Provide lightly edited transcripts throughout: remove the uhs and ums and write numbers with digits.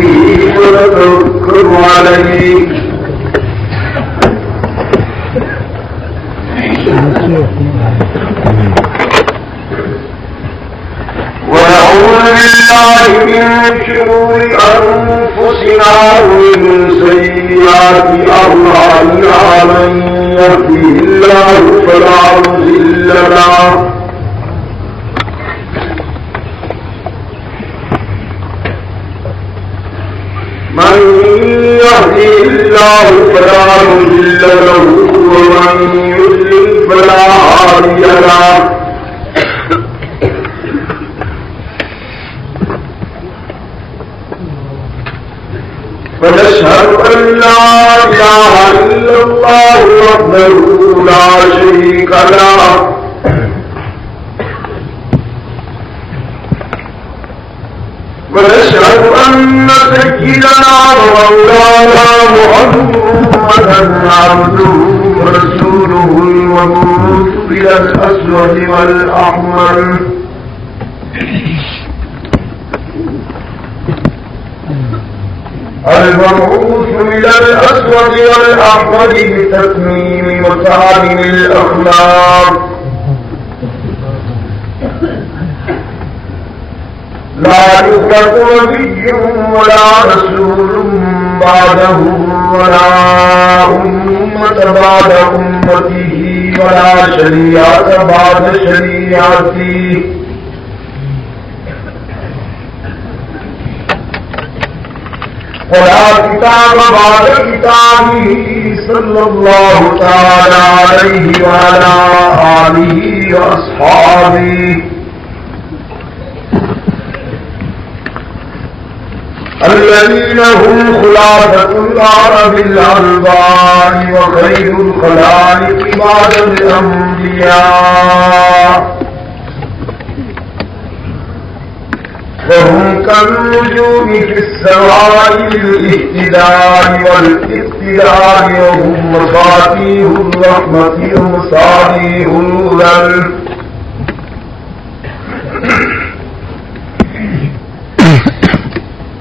به ونتوكل عليه ونعوذ بالله من شرور أنفسنا ومن سيئات أعمالنا من يهده الله فلا مضل له من يهده الله فلا مضل له ومن يضلل فلا هادي له ونشهد أن لا إله إلا الله وحده لا شريك له ونشهد أن سيدنا ومولانا محمدا عبده ورسوله المبعوث إلى الأسود والأحمر المبعوث إلى الأسود والأحمر بتتميم مكارم الأخلاق لا يخلق نبي ولا رسول بعده ولا أمة بعد أمته ولا شريعة بعد شريعته ولا كتاب بعد كتابه صلى الله تعالى عليه وعلى آله وأصحابه الذين هم خلافة العرب الأربعة وخير الخلائق بعد الأنبياء وهم كالنجوم في السماء للاهتداء والاقتداء وهم مصابيح الرحمة ومصابيح الهدى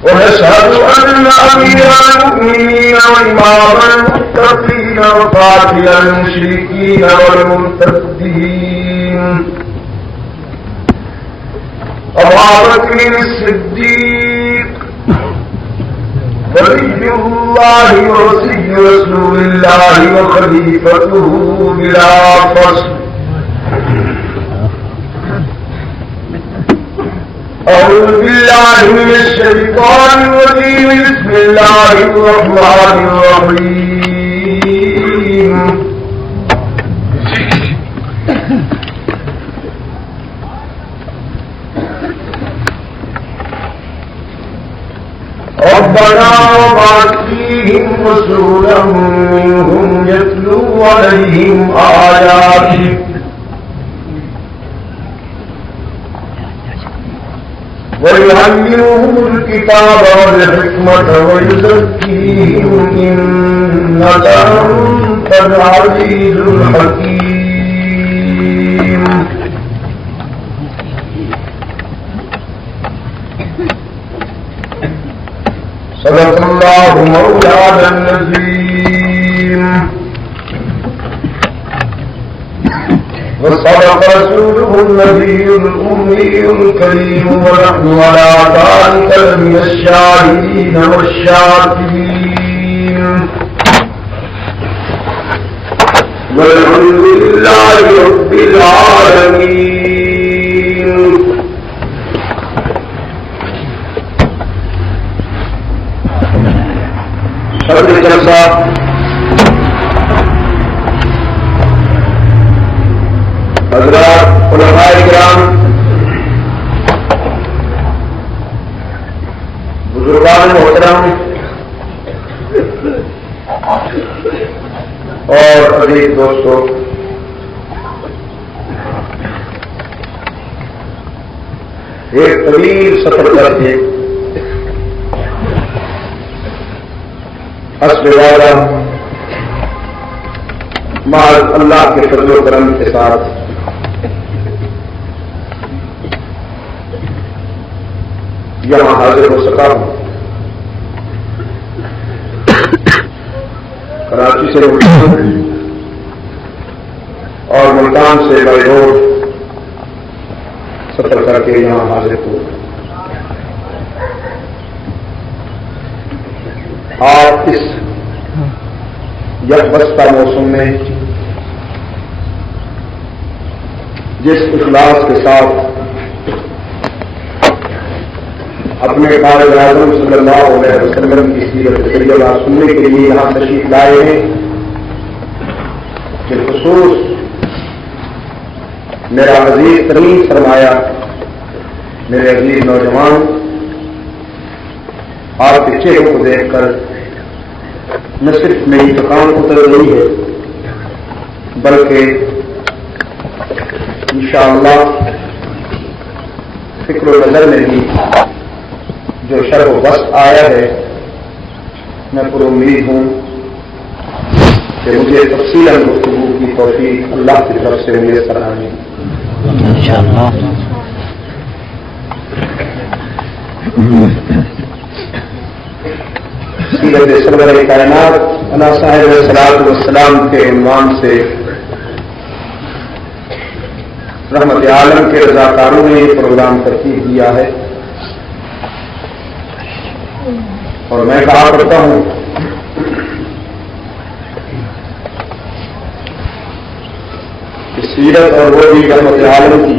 ونشهد أن أمير المؤمنين وإمام المتقين وقاتل المشركين والمرتدين أبا بكر الصديق ولي الله ووصي رسول الله وخليفته بلا فصل أعوذ بالله من الشيطان الرجيم بسم الله الرحمن الرحيم ربنا وابعث فيهم رسولا منهم يتلو عليهم آياتك ويعلمهم الكتاب والحكمة ويزكيهم إنك أنت العزيز الحكيم صدق الله مولانا العظيم وصدق رسوله النبي الأمي الكريم ونحن على ذلك من الشاهدين والشاكرين والحمد لله رب العالمين. صدر جلسہ حضرات علماء کرام، بزرگان محترم اور عزیز دوستوں، ایک طویل سفر کر کے حسب وعدہ مع اللہ کے فضل و کرم کے ساتھ یہاں حاضر ہو سکا ہوں. کراچی سے ملتان اور ملتان سے بائی روڈ سفر کر کے یہاں حاضر ہو. آپ اس یکبستہ موسم میں جس اخلاص کے ساتھ اپنے قائد اعظم صلی اللہ علیہ وسلم کی سیرت طیبہ سننے کے لیے یہاں تشریف لائے ہیں، بالخصوص میرا عزیز ترین سرمایہ، میرے عزیز نوجوان، آپ کے چہروں کو دیکھ کر نہ صرف میری تھکان اتر رہی ہے بلکہ انشاءاللہ فکر و نظر میں بھی جو شرح و بست آیا ہے، میں پر امید ہوں کہ مجھے تفصیل گفتگو کی توفیق اللہ کی طرف سے میسر آئے انشاءاللہ. سیرت سرور کائنات علی صاحب الصلاۃ والسلام کے عنوان سے رحمت عالم کے رضاکاروں نے یہ پروگرام ترتیب دیا ہے، اور میں کہا کرتا ہوں کہ سیرت اور وہ بھی رحمت عالم کی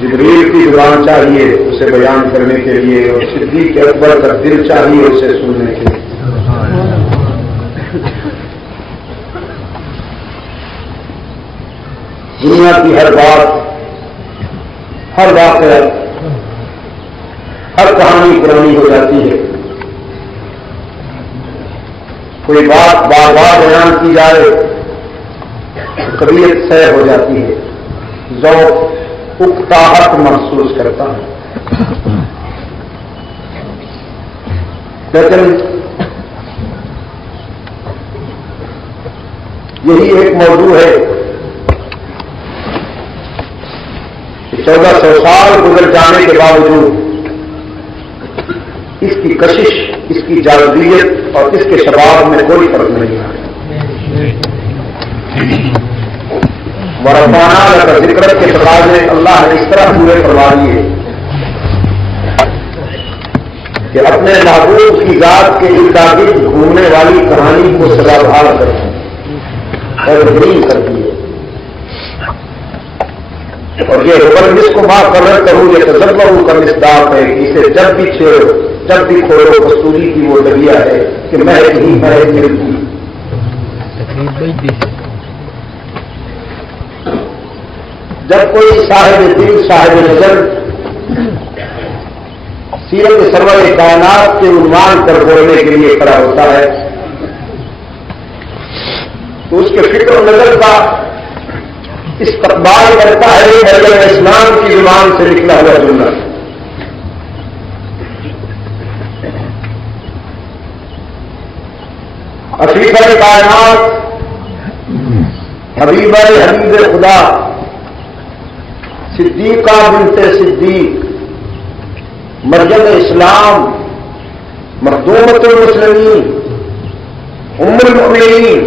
جبریل کی زبان چاہیے اسے بیان کرنے کے لیے، اور صدیق اکبر کا دل چاہیے اسے سننے کے لیے. دنیا کی ہر بات، ہر واقعہ، ہر کہانی پرانی ہو جاتی ہے. کوئی بات بار بار بیان کی جائے تو طبیعت سیر ہو جاتی ہے، ذوق اکتاہٹ محسوس کرتا ہے. لیکن یہی ایک موضوع ہے کہ 1400 سال گزر جانے کے باوجود اس کی کشش، اس کی جاذبیت اور اس کے شباب میں کوئی فرق نہیں آیا. ورفعنا لک ذکرک کے تقاضے اللہ نے اس طرح پورے کروا دیے کہ اپنے محبوب کی ذات کے ارد گرد گھومنے والی کہانی کو سدا بحال کر دیے. اور یہ حکم جس کو مقرر کروں یہ تذکر کا مصداق ہے کہ اسے جب بھی چھیڑو، جب بھی کھولو، کستوری کی وہ دریا ہے کہ مہک ہی مہک ملتی. جب کوئی صاحب دل، صاحب نظر سیرت سرور کائنات کے عنوان پر بولنے کے لیے کھڑا ہوتا ہے تو اس کے فکر و نظر کا استقبال کرتا ہے نبی اسلام کی زبان سے نکلا ہوا جملہ. عفیفہ کائنات، حبیبہ حبیب خدا، صدیقہ بنت صدیق، مریم اسلام، مخدومۃ المسلمین، ام المؤمنین،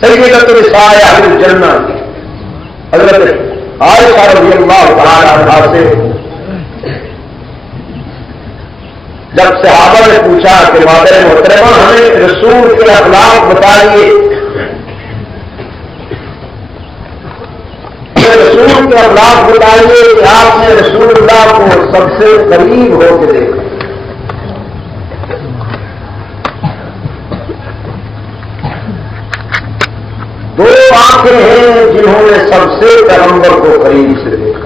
سیدۃ نساء اہل الجنہ حضرت عائشہ رضی اللہ تعالی عنہا سے جب صحابہ نے پوچھا کہ مادر محترمہ ہمیں رسول کے اخلاق بتائیے، رسول کے اخلاق بتائیے کہ آپ نے رسول اللہ کو سب سے قریب ہو کے دیکھا. دو آنکھیں ہیں جنہوں نے سب سے پیغمبر کو قریب سے دیکھا.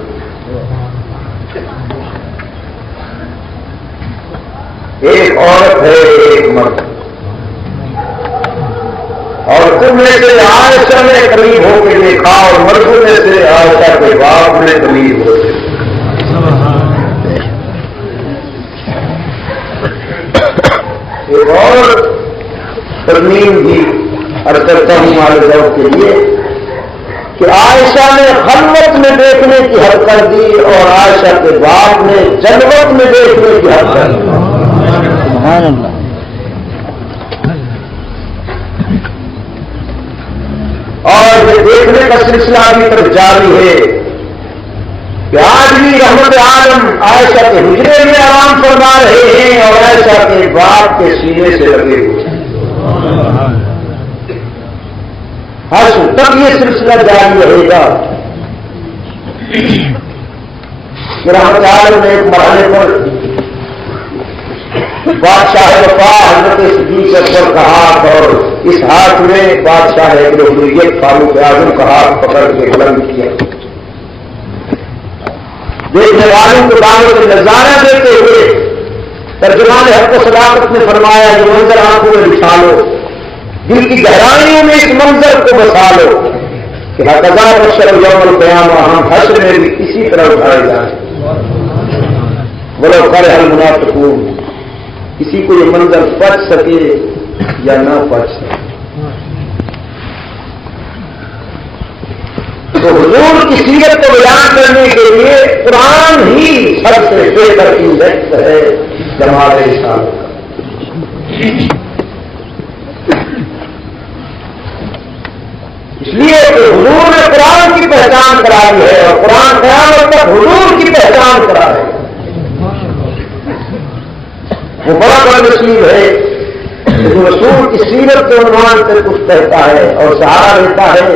ایک عورت ہے، ایک مرد، اور تم میں سے عائشہ نے قریب ہو کے دیکھا اور مردوں میں سے عائشہ کے باپ نے قریب ہو کے. ایک اور ترمیم بھی عرض کرتا ہوں ہمارے ذوق کے لیے کہ عائشہ نے خلوت میں دیکھنے کی حد کر دی اور عائشہ کے باپ نے جلوت میں دیکھنے کی حد کر دی. سبحان اللہ. اور یہ دیکھنے کا سلسلہ ابھی تک جاری ہے کہ آج بھی رحمت عالم عائشہ کے حجرے میں آرام فرما رہے ہیں اور عائشہ کے باپ کے سینے سے لگے ہوئے ہیں. ہر تک یہ سلسلہ جاری رہے گا. رحمت عالم نے ایک مرحلے پر بادشاہ وفا حضرت صدیق اکبر کا ہاتھ اور اس ہاتھ میں بادشاہ ابراہیمیت فاروق اعظم کا ہاتھ پکڑ کے بلند کیا. دیکھنے والوں کو دعوت نظارہ دیتے ہوئے ترجمان حق و صداقت نے فرمایا یہ منظر آنکھوں میں بچھا لو, دل کی گہرائیوں میں اس منظر کو بسا لو کہ ہزار اکثر یوم القیامہ ہم حشر میں بھی اسی طرح اٹھائے جائیں. ولو کرہ المنافقون, کسی کو یہ منظر پچ سکے یا نہ پچ سکے. تو حضور کی سیرت کو بیان کرنے کے لیے قرآن ہی سب سے بہتر انڈیکس ہے جماعت رسالت کا. اس لیے کہ حضور نے قرآن کی پہچان کرائی ہے اور قرآن قیامت تک حضور کی پہچان کرا ہے. وہ بڑا بڑا نصیب ہے جو رسول کی سیرت کے عنوان سے کچھ کہتا ہے اور سہارا دیتا ہے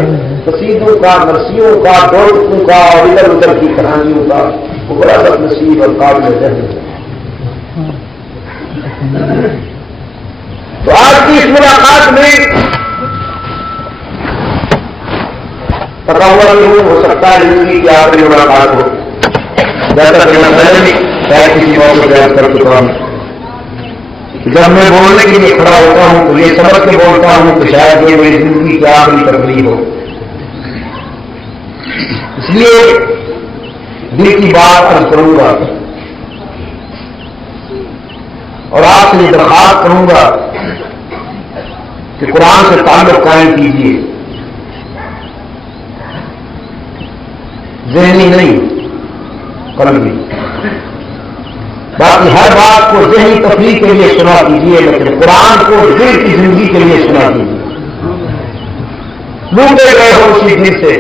قصیدوں کا, مرثیوں کا, دوستوں کا اور ادھر ادھر کی کہانیوں کا. وہ بڑا سب نصیب اور قابل ہے. تو آج کی اس ملاقات میں پتا ہوا نہیں ہو سکتا ہے زندگی کی آخری ملاقات ہو. جیسا کہ میں پہلے بھی شاید کسی موقع بیان کر چکا ہوں, جب میں بولنے کے لیے کھڑا ہوتا ہوں تو یہ سمجھ کے بولتا ہوں کہ شاید یہ میری زندگی کی آخری تقریر ہو. اس لیے دل کی بات عرض کروں گا اور آپ سے یہ درخواست کروں گا کہ قرآن سے تعلق قائم کیجیے, ذہنی نہیں قلبی. باقی ہر بات کو ذہنی تفریح کے لیے سنا کیجیے لیکن قرآن کو دل کی زندگی کے لیے سنا کیجیے. لوٹے گئے ہو اسی دن سے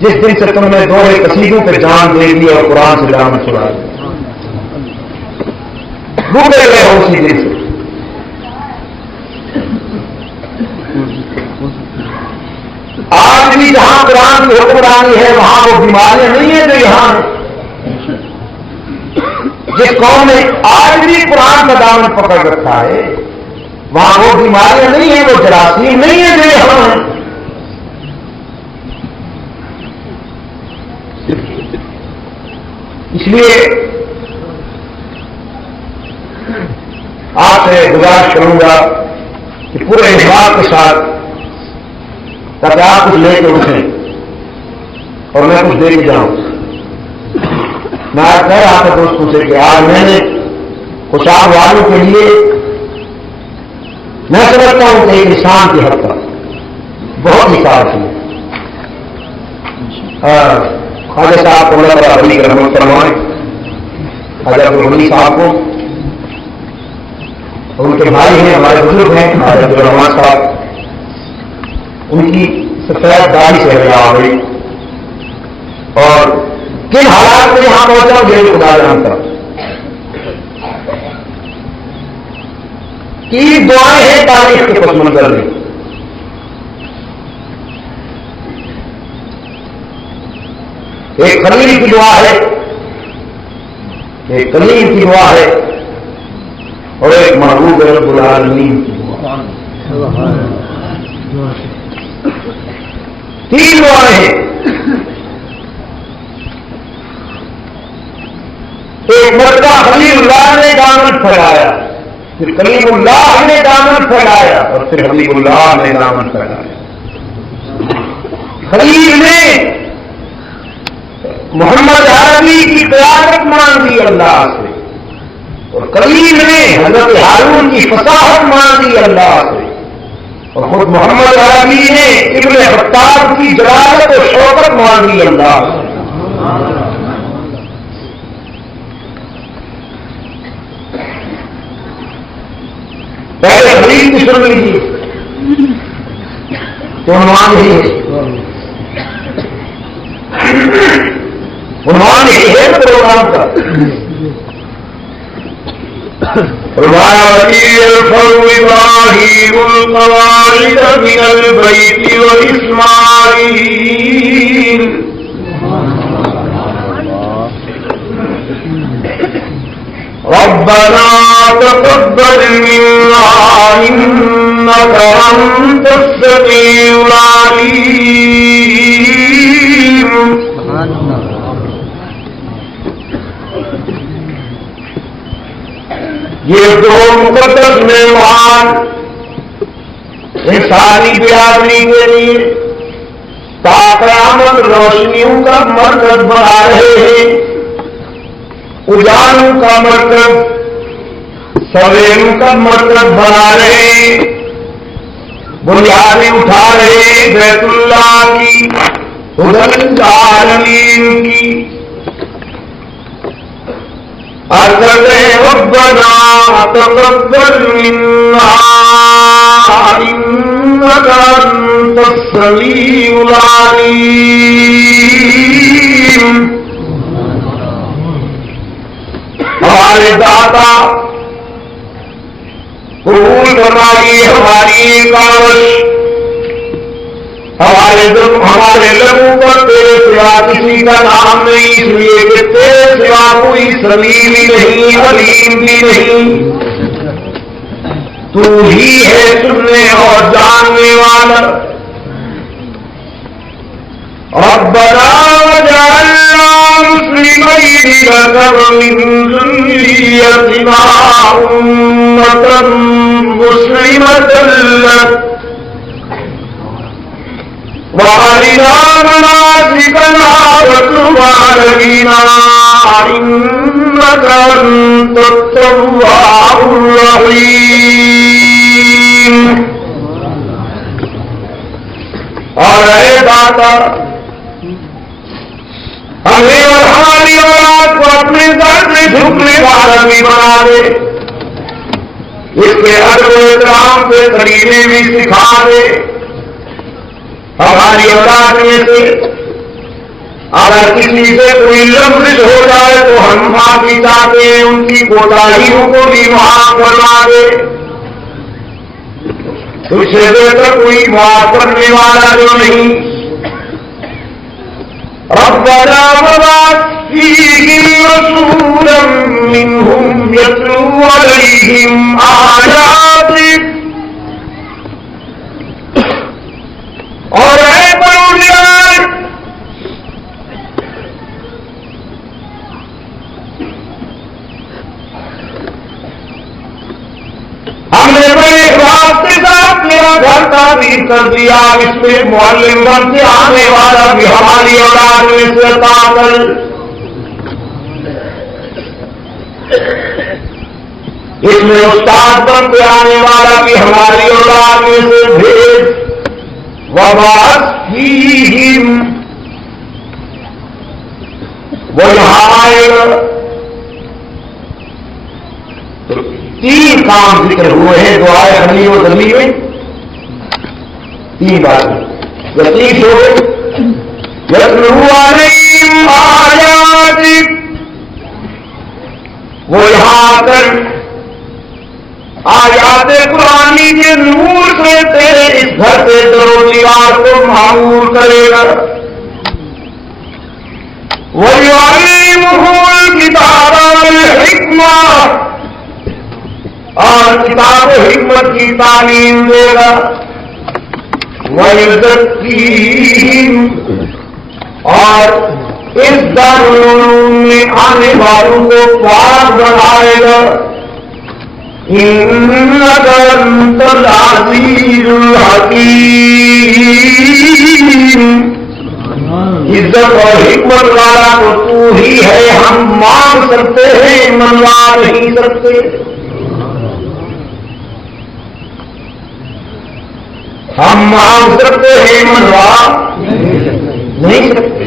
جس دن سے تم نے دوہرے قصیدوں پہ جان دے دی اور قرآن سے جان چھڑا دی. لوٹے گئے ہو اسی دن سے. آج بھی جہاں قرآن کی حکمرانی ہے وہاں وہ بیماریاں نہیں ہیں جو یہاں ہیں. جس قوم نے آج بھی قرآن کا دامن پکڑ رکھا ہے وہاں وہ بیماریاں نہیں ہیں, وہ جراثیم نہیں ہیں جو یہاں ہیں. اس لیے آپ سے گزارش کروں گا کہ پورے احترام کے ساتھ تاکہ آپ کچھ لے کے اٹھیں اور میں کچھ دے کے جاؤں. میں آج کہہ رہا تھا دوستوں سے کہ آج میں نے کچھ آپ والوں کے لیے میں سمجھتا ہوں کہ ایک انسان کی حد تک بہت ہی کار کی خواجہ صاحب کو اللہ تعالیٰ علی کی رحمت فرمائیں, خواجہ عبدالغنی صاحب کو, ان کے بھائی ہیں ہمارے بزرگ ہیں خواجہ عبدالرحمان صاحب, ان کی سفید داڑھی سے حیا آ گئی اور کن حالات میں یہاں پہنچا یہ خدا جانتا. تین دعائیں ہیں تاریخ کے پس منظر میں. ایک خلیل کی دعا ہے, ایک کلیم کی دعا ہے اور ایک محبوب رب العالمین کی دعا. تین دعائیں ہیں. ایک مرتبہ خلیل اللہ نے دامن پھیلایا, پھر کلیم اللہ نے دامن پھیلایا اور پھر حبیب اللہ نے دامن پھیلایا. خلیل نے محمد عربی کی قیادت مانگی اللہ سے اور کلیم نے حضرت ہارون کی فصاحت مانگی اللہ سے اور خود محمد عربی نے ابن خطاب کی جلالت و شوکت مانگی اللہ سے. تحریر کی سن لیجیے تو عنوان یہی ہے، عنوان یہی ہے پروگرام کا. إبراهيم القواعد من البيت وإسماعيل ربنا تقبل منا إنك أنت السميع العليم. یہ دو مقدس مہمان انسانی برادری کے لیے قیامت روشنیوں کا مرکز بنا رہے ہیں، اجالوں کا مرکز، سویروں کا مرکز بنا رہے ہیں، بنیادیں اٹھا رہے ہیں بیت اللہ کی، ہدی للعالمین کی. ربنا تقبل منا إنك أنت السميع العليم. ہمارے داتا قبول فرمائیے ہماری کاوش، ہمارے لبوں پر تیرے سوا کسی کا نام نہیں، اس لیے کہ تیرے سوا کوئی سمیع بھی نہیں، علیم بھی نہیں. تو ہی ہے سننے اور جاننے والا. ربنا وجعلنا مسلمين لك ومن ذريتنا أمة مسلمة لك وارنا مناسكنا وتب علينا إنك أنت التواب الرحيم. اور اے داتا ہمیں اور ہماری اولاد کو اپنے در میں جھکنے والا بھی بنا دے، اس کے ادب و احترام سے طریقے بھی سکھا دے. ہماری اولاد میں سے اگر کسی سے کوئی لفظ ہو جائے تو ہم معافی چاہتے ہیں، ان کی کوتاہیوں کو بھی معاف کروا دے. تجھ سے بہتر کوئی معاف کرنے والا جو نہیں. ربنا وبعث فيهم رسولا منهم يتلو عليهم آياتك. اور اے پروردگار ہم نے بڑے اخلاص کے ساتھ میرا گھر تعمیر کر دیا، اس میں معلم بن سے آنے والا بھی ہماری اولاد میں سے عطا کر. اس میں استاد بن سے آنے والا بھی ہماری اولاد میں سے بھیج. وبعث فيهم، وہ یہاں آئے گا. تین کام ذکر ہوئے ہیں دعائے حملی و ضمی میں، تین باتیں لطیف ہو گئے. یتلو علیہم آیاتک، وہ یہاں آ کر آیات قرآنی کے نور سے تیرے اس گھر سے در و دیوار کو معمور کرے گا. وَيُعَلِّمُهُ الْكِتَابَ وَالْحِکْمَةَ، اور کتاب و حکمت کی تعلیم دے گا. وَيُزَكِّيهِمْ، اور اس دارالعلوم میں آنے والوں کو پاک بنائے گا. إِنَّكَ أَنْتَ الْعَزِيزُ الْحَكِيمُ. عزت اور حکمت والا تو تو ہی ہے، ہم مانگ سکتے ہیں منوا نہیں سکتے. ہم مانگ سکتے ہیں منوا نہیں سکتے.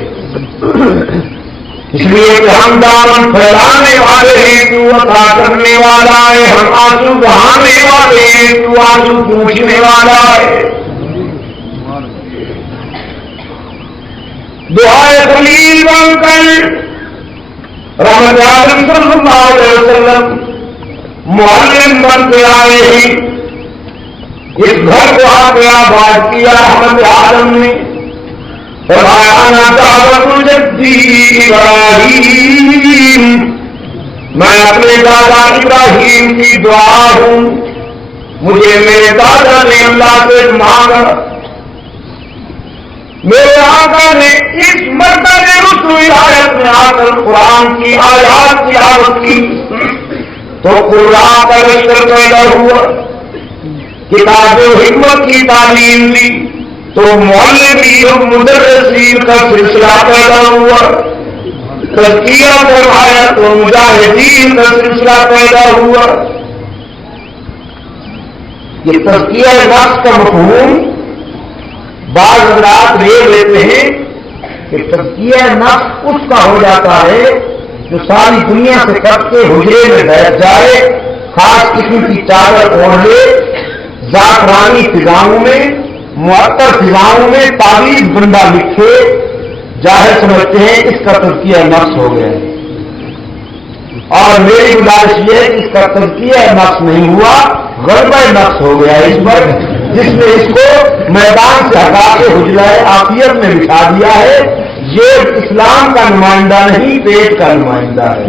اس لیے کہ ہم دامن پھیلانے والے ہیں، تو عطا کرنے والا ہے، ہم آنسو بہانے والے ہیں، تو آنسو پوچھنے والا ہے۔ دعائے خلیل بن کر رحمت عالم صلی اللہ علیہ وسلم معلم بن کے آئے ہیں، اس گھر کو آ کے آباد کیا رحمت عالم نے، فرمایا انا دعوت جدی ابراہیم، میں اپنے دادا ابراہیم کی دعا ہوں، مجھے میرے دادا نے اللہ سے مانگا، میرے آقا نے اس مرتبہ رسول آیت میں آ کر قرآن کی آیات تلاوت کی تو قرآن کا لشکر پیدا ہوا، کتاب و حکمت کی تعلیم دی تو معلمین و مدرسین کا سلسلہ پیدا ہوا، تزکیہ فرمایا تو مجاہدین کا سلسلہ پیدا ہوا۔ یہ تزکیہ نفس کا مفہوم بعض حضرات لے لیتے ہیں کہ تزکیہ نفس اس کا ہو جاتا ہے جو ساری دنیا سے کٹ کے حجرے میں بیٹھ جائے، خاص قسم کی چادر اوڑھ لے، زعفرانی فضاؤں میں، معطر فضاؤں میں تعویذ بندہ لکھے، ظاہر سمجھتے ہیں اس کا تزکیہ نفس ہو گیا ہے۔ اور میری گزارش یہ ہے کہ اس کا تزکیہ نفس نہیں ہوا، غلبہ نفس ہو گیا اس پر، جس نے اس کو میدان سے ہٹا کے حجرہ عافیت میں بٹھا دیا ہے۔ یہ اسلام کا نمائندہ نہیں، پیٹ کا نمائندہ ہے۔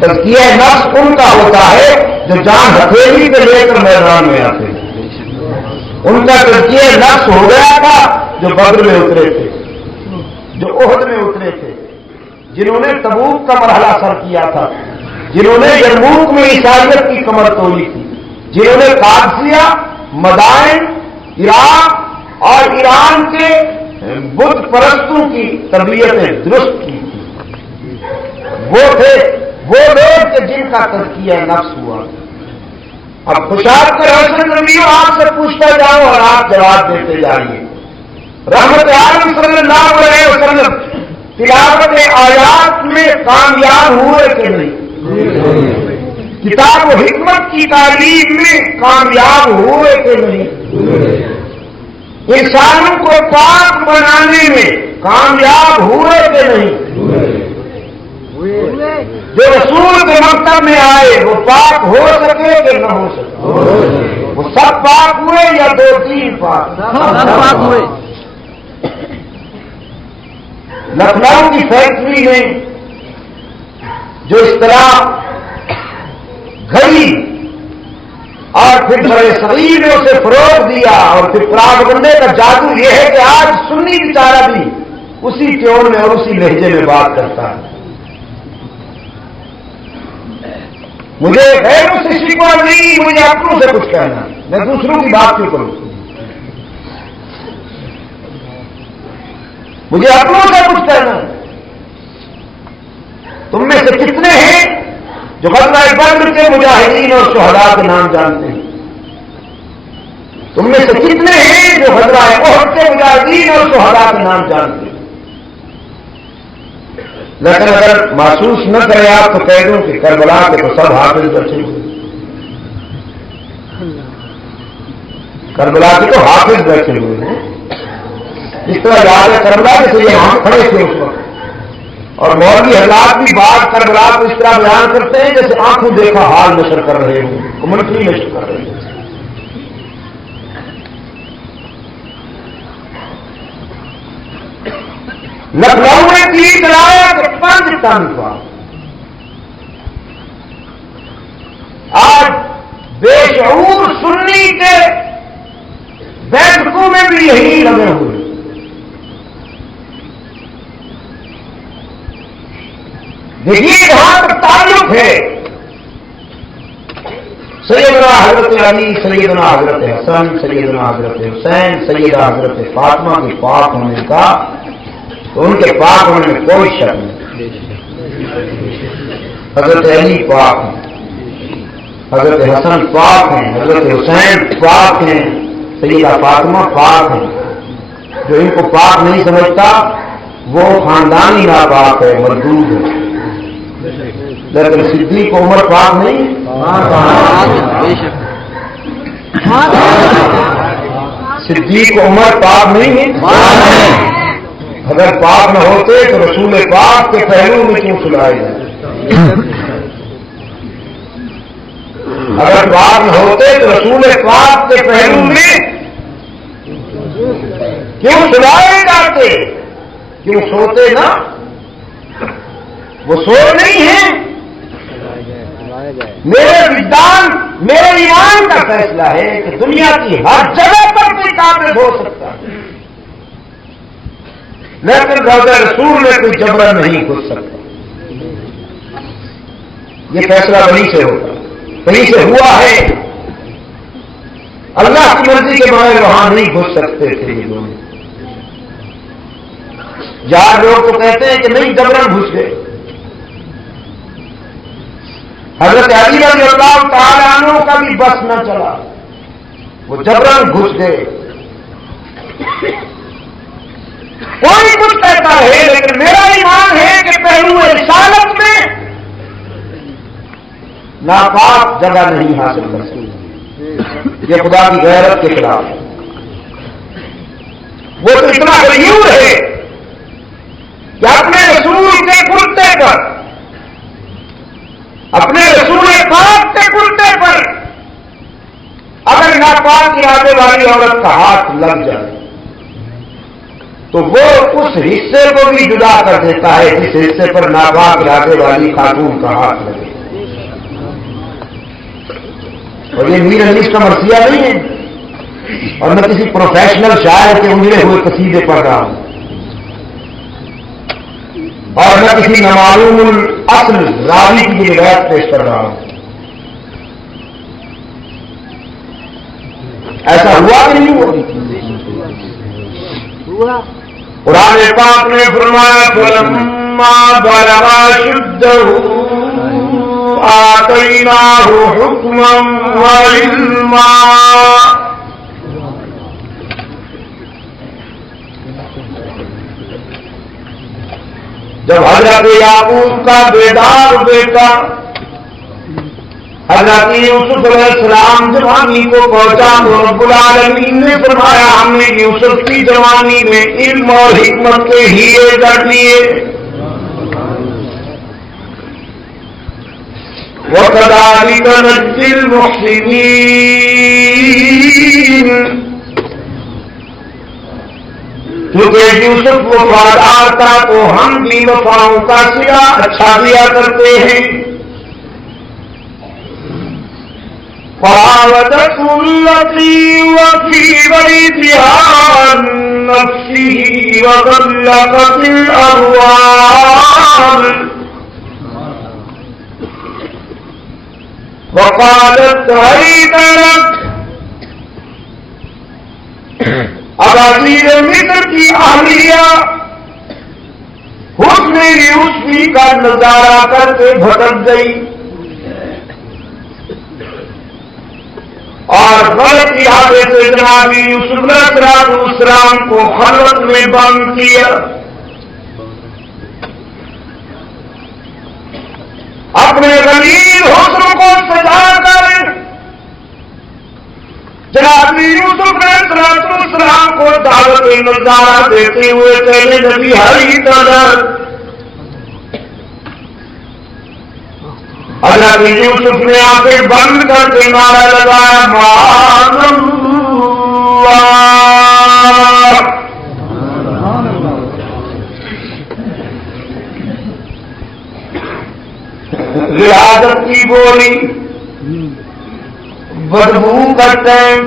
تزکیہ نفس ان کا ہوتا ہے جو جان ہتھیلی پہ لے کر میدان میں آتے ہیں، ان کا تزکیہ نفس ہو گیا تھا جو بدر میں اترے تھے، جو احد میں اترے تھے، جنہوں نے تبوک کا مرحلہ سر کیا تھا، جنہوں نے یرموک میں عیسائیت کی کمر توڑی تھی، جنہوں نے قادسیہ، مدائن، عراق اور ایران کے بت پرستوں کی تربیتیں درست کی تھی، وہ تھے وہ لوگ کہ جن کا تزکیہ نفس ہوا۔ اب خوشاب کے حسن نبی آپ سے پوچھتا جاؤں اور آپ جواب دیتے جائیے۔ رحمت عالم صلی اللہ علیہ وسلم تلاوت آیات میں کامیاب ہوئے کہ نہیں؟ کتاب و حکمت کی تعلیم میں کامیاب ہوئے کہ نہیں؟ انسانوں کو پاک بنانے میں کامیاب ہوئے کہ نہیں؟ جو رسول کے مکتب میں آئے وہ پاک ہو سکے کہ نہ ہو سکے؟ وہ سب پاک ہوئے یا دو تین پاک ہوئے؟ لکھنؤ کی فیکٹری میں جو اس طرح گھڑی اور پھر بڑے صغیر نے اسے فروغ دیا، اور پھر پراپگنڈے کا جادو یہ ہے کہ آج سنی بیچارہ بھی اسی ٹون میں اور اسی لہجے میں بات کرتا ہے۔ مجھے غیروں سے شکوہ نہیں، مجھے اپنوں سے کچھ کہنا، میں دوسروں کی بات کیوں کروں؟ مجھے اپنوں سے کچھ کہنا۔ تم میں سے کتنے ہیں جو غزوہ بدر کے مجاہدین اور شہداء کے نام جانتے ہیں؟ تم میں سے کتنے ہیں جو غزوہ احد کے مجاہدین اور شہداء کے نام جانتے ہیں؟ لیکن اگر محسوس نہ کرے آپ تو کہہ دوں کہ کربلا کے تو سب حافظ بیٹھے ہوئے، کربلا کے تو حافظ بیٹھے ہوئے ہیں۔ اس طرح یاد ہے کربلا کے تو یہ ہم کھڑے تھے اس وقت، اور مولوی حضرات بھی بات کربلا کو اس طرح بیان کرتے ہیں جیسے آنکھوں دیکھا حال نشر کر رہے ہوں، کمنٹری نشر کر رہے ہیں۔ لکھنؤ میں تین کرایا کہ 5 ٹن کا، آج بے شعور سنی کے بیٹھکوں میں بھی یہی لگے ہوئے۔ دیکھیے یہاں تک تعلق ہے سیدنا حضرت علی، سیدنا حضرت حسن، سیدنا حضرت حسین، سیدہ حضرت فاطمہ کے پاک ہونے کا، تو ان کے پاک ہونے میں کوئی شک نہیں۔ حضرت علی پاک ہیں، حضرت حسن پاک ہیں، حضرت حسین پاک ہیں، سیدہ فاطمہ پاک ہیں، جو ان کو پاک نہیں سمجھتا وہ خاندانی ناپاک ہے، مردود ہے، لیکن صدیق عمر پاک نہیں، صدیق عمر پاک نہیں ہے۔ اگر پاک نہ ہوتے تو رسول پاک کے پہلو میں کیوں سلائے جائے؟ اگر پاک نہ ہوتے تو رسول پاک کے پہلو میں کیوں سلائے جاتے؟ کیوں سوتے نا؟ وہ سو نہیں ہیں۔ میرے وجدان، میرے ایمان کا فیصلہ ہے کہ دنیا کی ہر جگہ پر کوئی قابل ہو سکتا ہے، لیکن روضہ رسول میں کوئی جبرن نہیں گھس سکتا۔ یہ فیصلہ وہیں سے ہوگا، کہیں سے ہوا ہے۔ اللہ کی مرضی کے بغیر وہاں نہیں گھس سکتے تھے یہ لوگ۔ یار لوگ تو کہتے ہیں کہ نہیں جبرن گھس گئے۔ حضرت علی رضی اللہ تعالیٰ عنہ کا بھی بس نہ چلا، وہ جبرن گھس گئے۔ کوئی کچھ کہتا ہے، لیکن میرا ایمان ہے کہ پہلو رسالت میں ناپاک جگہ نہیں حاصل کر سکتے۔ یہ خدا کی غیرت کے خلاف ہے۔ وہ تو اتنا غیور ہے کہ اپنے رسول کے کرتے پر، اپنے رسول پاک کے کرتے پر اگر ناپاک ارادے والی عورت کا ہاتھ لگ جائے تو وہ اس حصے کو بھی جدا کر دیتا ہے جس حصے پر ناپاک ارادے والی خاتون کا ہاتھ لگے۔ اور یہ میر انیس کا مرثیہ نہیں ہے، اور میں کسی پروفیشنل شاعر کے اجڑے ہوئے قصیدے پڑھ رہا ہوں، اور میں کسی نامعلوم الاصل راوی کی روایت پیش کر رہا ہوں۔ ایسا ہوا کہ نہیں ہوا؟ قرآن پاک نے فرمایا فَلَمَّا بَلَغَ أَشُدَّهُ آتَيْنَاهُ حُكْمًا وَعِلْمًا۔ جب حضرت یعقوب کا بیدار بیٹا حضرت یوسف علیہ السلام جوانی کو پہنچا تو رب العالمین نے فرمایا ہم نے یوسف کی جوانی میں علم اور حکمت کے ہیرے گڑھ لیے۔ وَكَذَلِكَ نَجْزِي الْمُحْسِنِينَ۔ کیونکہ یوسف وفادار تھا تو ہم بھی وفاؤں کا صلہ اچھا دیا کرتے ہیں۔ فَرَاوَدَتْهُ الَّتِي هُوَ فِي بَيْتِهَا عَن نَّفْسِهِ وَغَلَّقَتِ الْأَبْوَابَ وَقَالَتْ هَيْتَ لَكَ۔ اب عزیز مصر کی اہلیہ حسن یوسفی کا نظارہ کر کے بھٹک گئی اور غلط ارادے سے جناب یوسف علیہ السلام کو خلوت میں بند کیا۔ اپنے غلیظ حسن کو سجا کر جناب یوسف علیہ السلام کو دعوت نظارہ دیتے ہوئے پہلے نبی ہری طرح حضرت یوسف نے آنکھیں بند کر کے نعرہ لگایا معاذ اللہ۔ ریاضت کی بولی بدبو کرتے ہیں،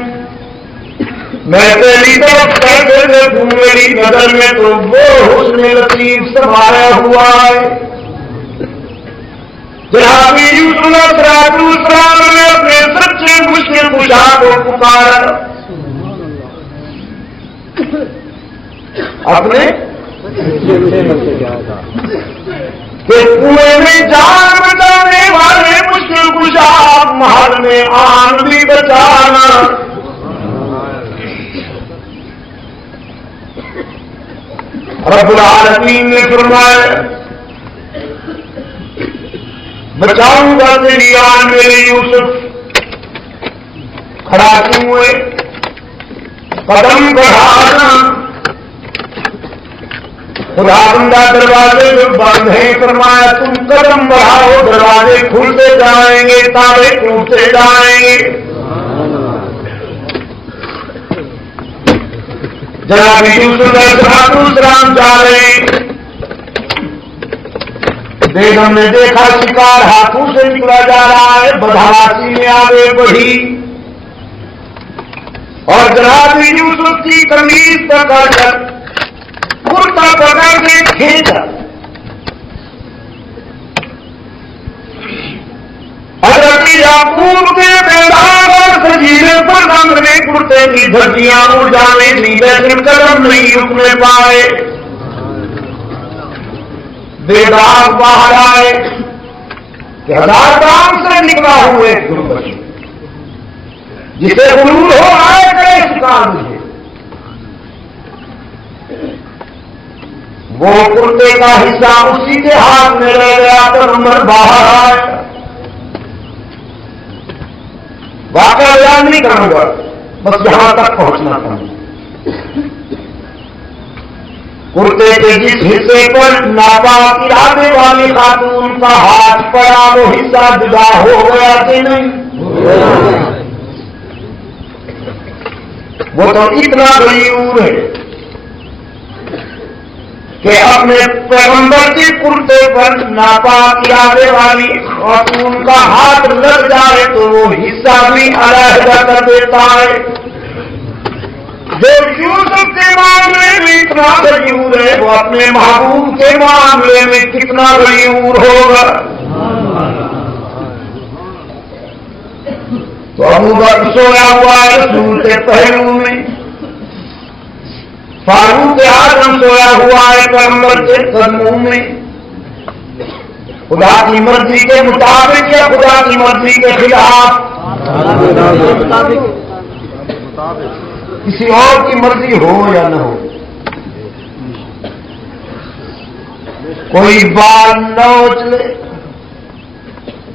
میں پہلی طرف کہتے دیکھوں میری نظر میں تو وہ حسن لطیف سمایا ہوا ہے۔ جناب یوسف علیہ السلام نے اپنے سچے مشکل کشا کو پکارا، اپنے کہ کنویں میں جان بچانے والے مشکل کشا محل میں آن بھی بچانا۔ رب العالمین نے فرمایا بچاؤں گا تیری آن میرے یوسف، کھڑا کیوں ہوئے؟ قدم بڑھانا، خدا بندہ دروازے جو بند ہیں، فرمایا تم قدم بڑھاؤ دروازے کھلتے جائیں گے، تالے ٹوٹتے جائیں گے۔ جناب یوسف علیہ السلام جا رہے ہیں، بیگم نے دیکھا شکار ہاتھوں سے نکلا جا رہا ہے، بدہواسی میں آگے بڑھی اور جناب یوسف کی قمیض پکڑ کر کرتا پکڑ کے کھینچا۔ حضرت یعقوب کے بیدار اور سجیدے پر رنگ میں کرتے کی دھجیاں اڑ جانے دی، لیکن قدم نہیں رکنے پائے۔ بیدار باہر آئے کہ ہزار کام سے نکلا ہوئے جسے غرور ہو آئے کرے شکار مجھے، وہ کرتے کا حصہ اسی کے ہاتھ میں رہ گیا تو عمر باہر آئے۔ واقعہ بیان نہیں کروں گا، بس یہاں تک پہنچنا تھا۔ کرتے کے جس حصے پر ناپاک ارادے والی خاتون کا ہاتھ پڑا وہ حصہ جدا ہو گیا کہ نہیں؟ وہ تو اتنا غیور ہے کہ اپنے پیغمبر کے کرتے پر ناپاک ارادے والی خاتون کا ہاتھ لگ جائے تو وہ حصہ بھی علیحدہ کر دیتا ہے۔ جو یوسف کے معاملے میں اتنا غیور ہے وہ اپنے محبوب کے معاملے میں کتنا غیور ہوگا۔ تو ابو بکر سویا ہوا ہے رسول کے پہلو میں، فاروق اعظم سویا ہوا ہے پیغمبر کے قدموں میں۔ خدا کی مرضی کے مطابق یا خدا کی مرضی کے خلاف؟ کسی اور کی مرضی ہو یا نہ ہو، کوئی بال نوچ لے،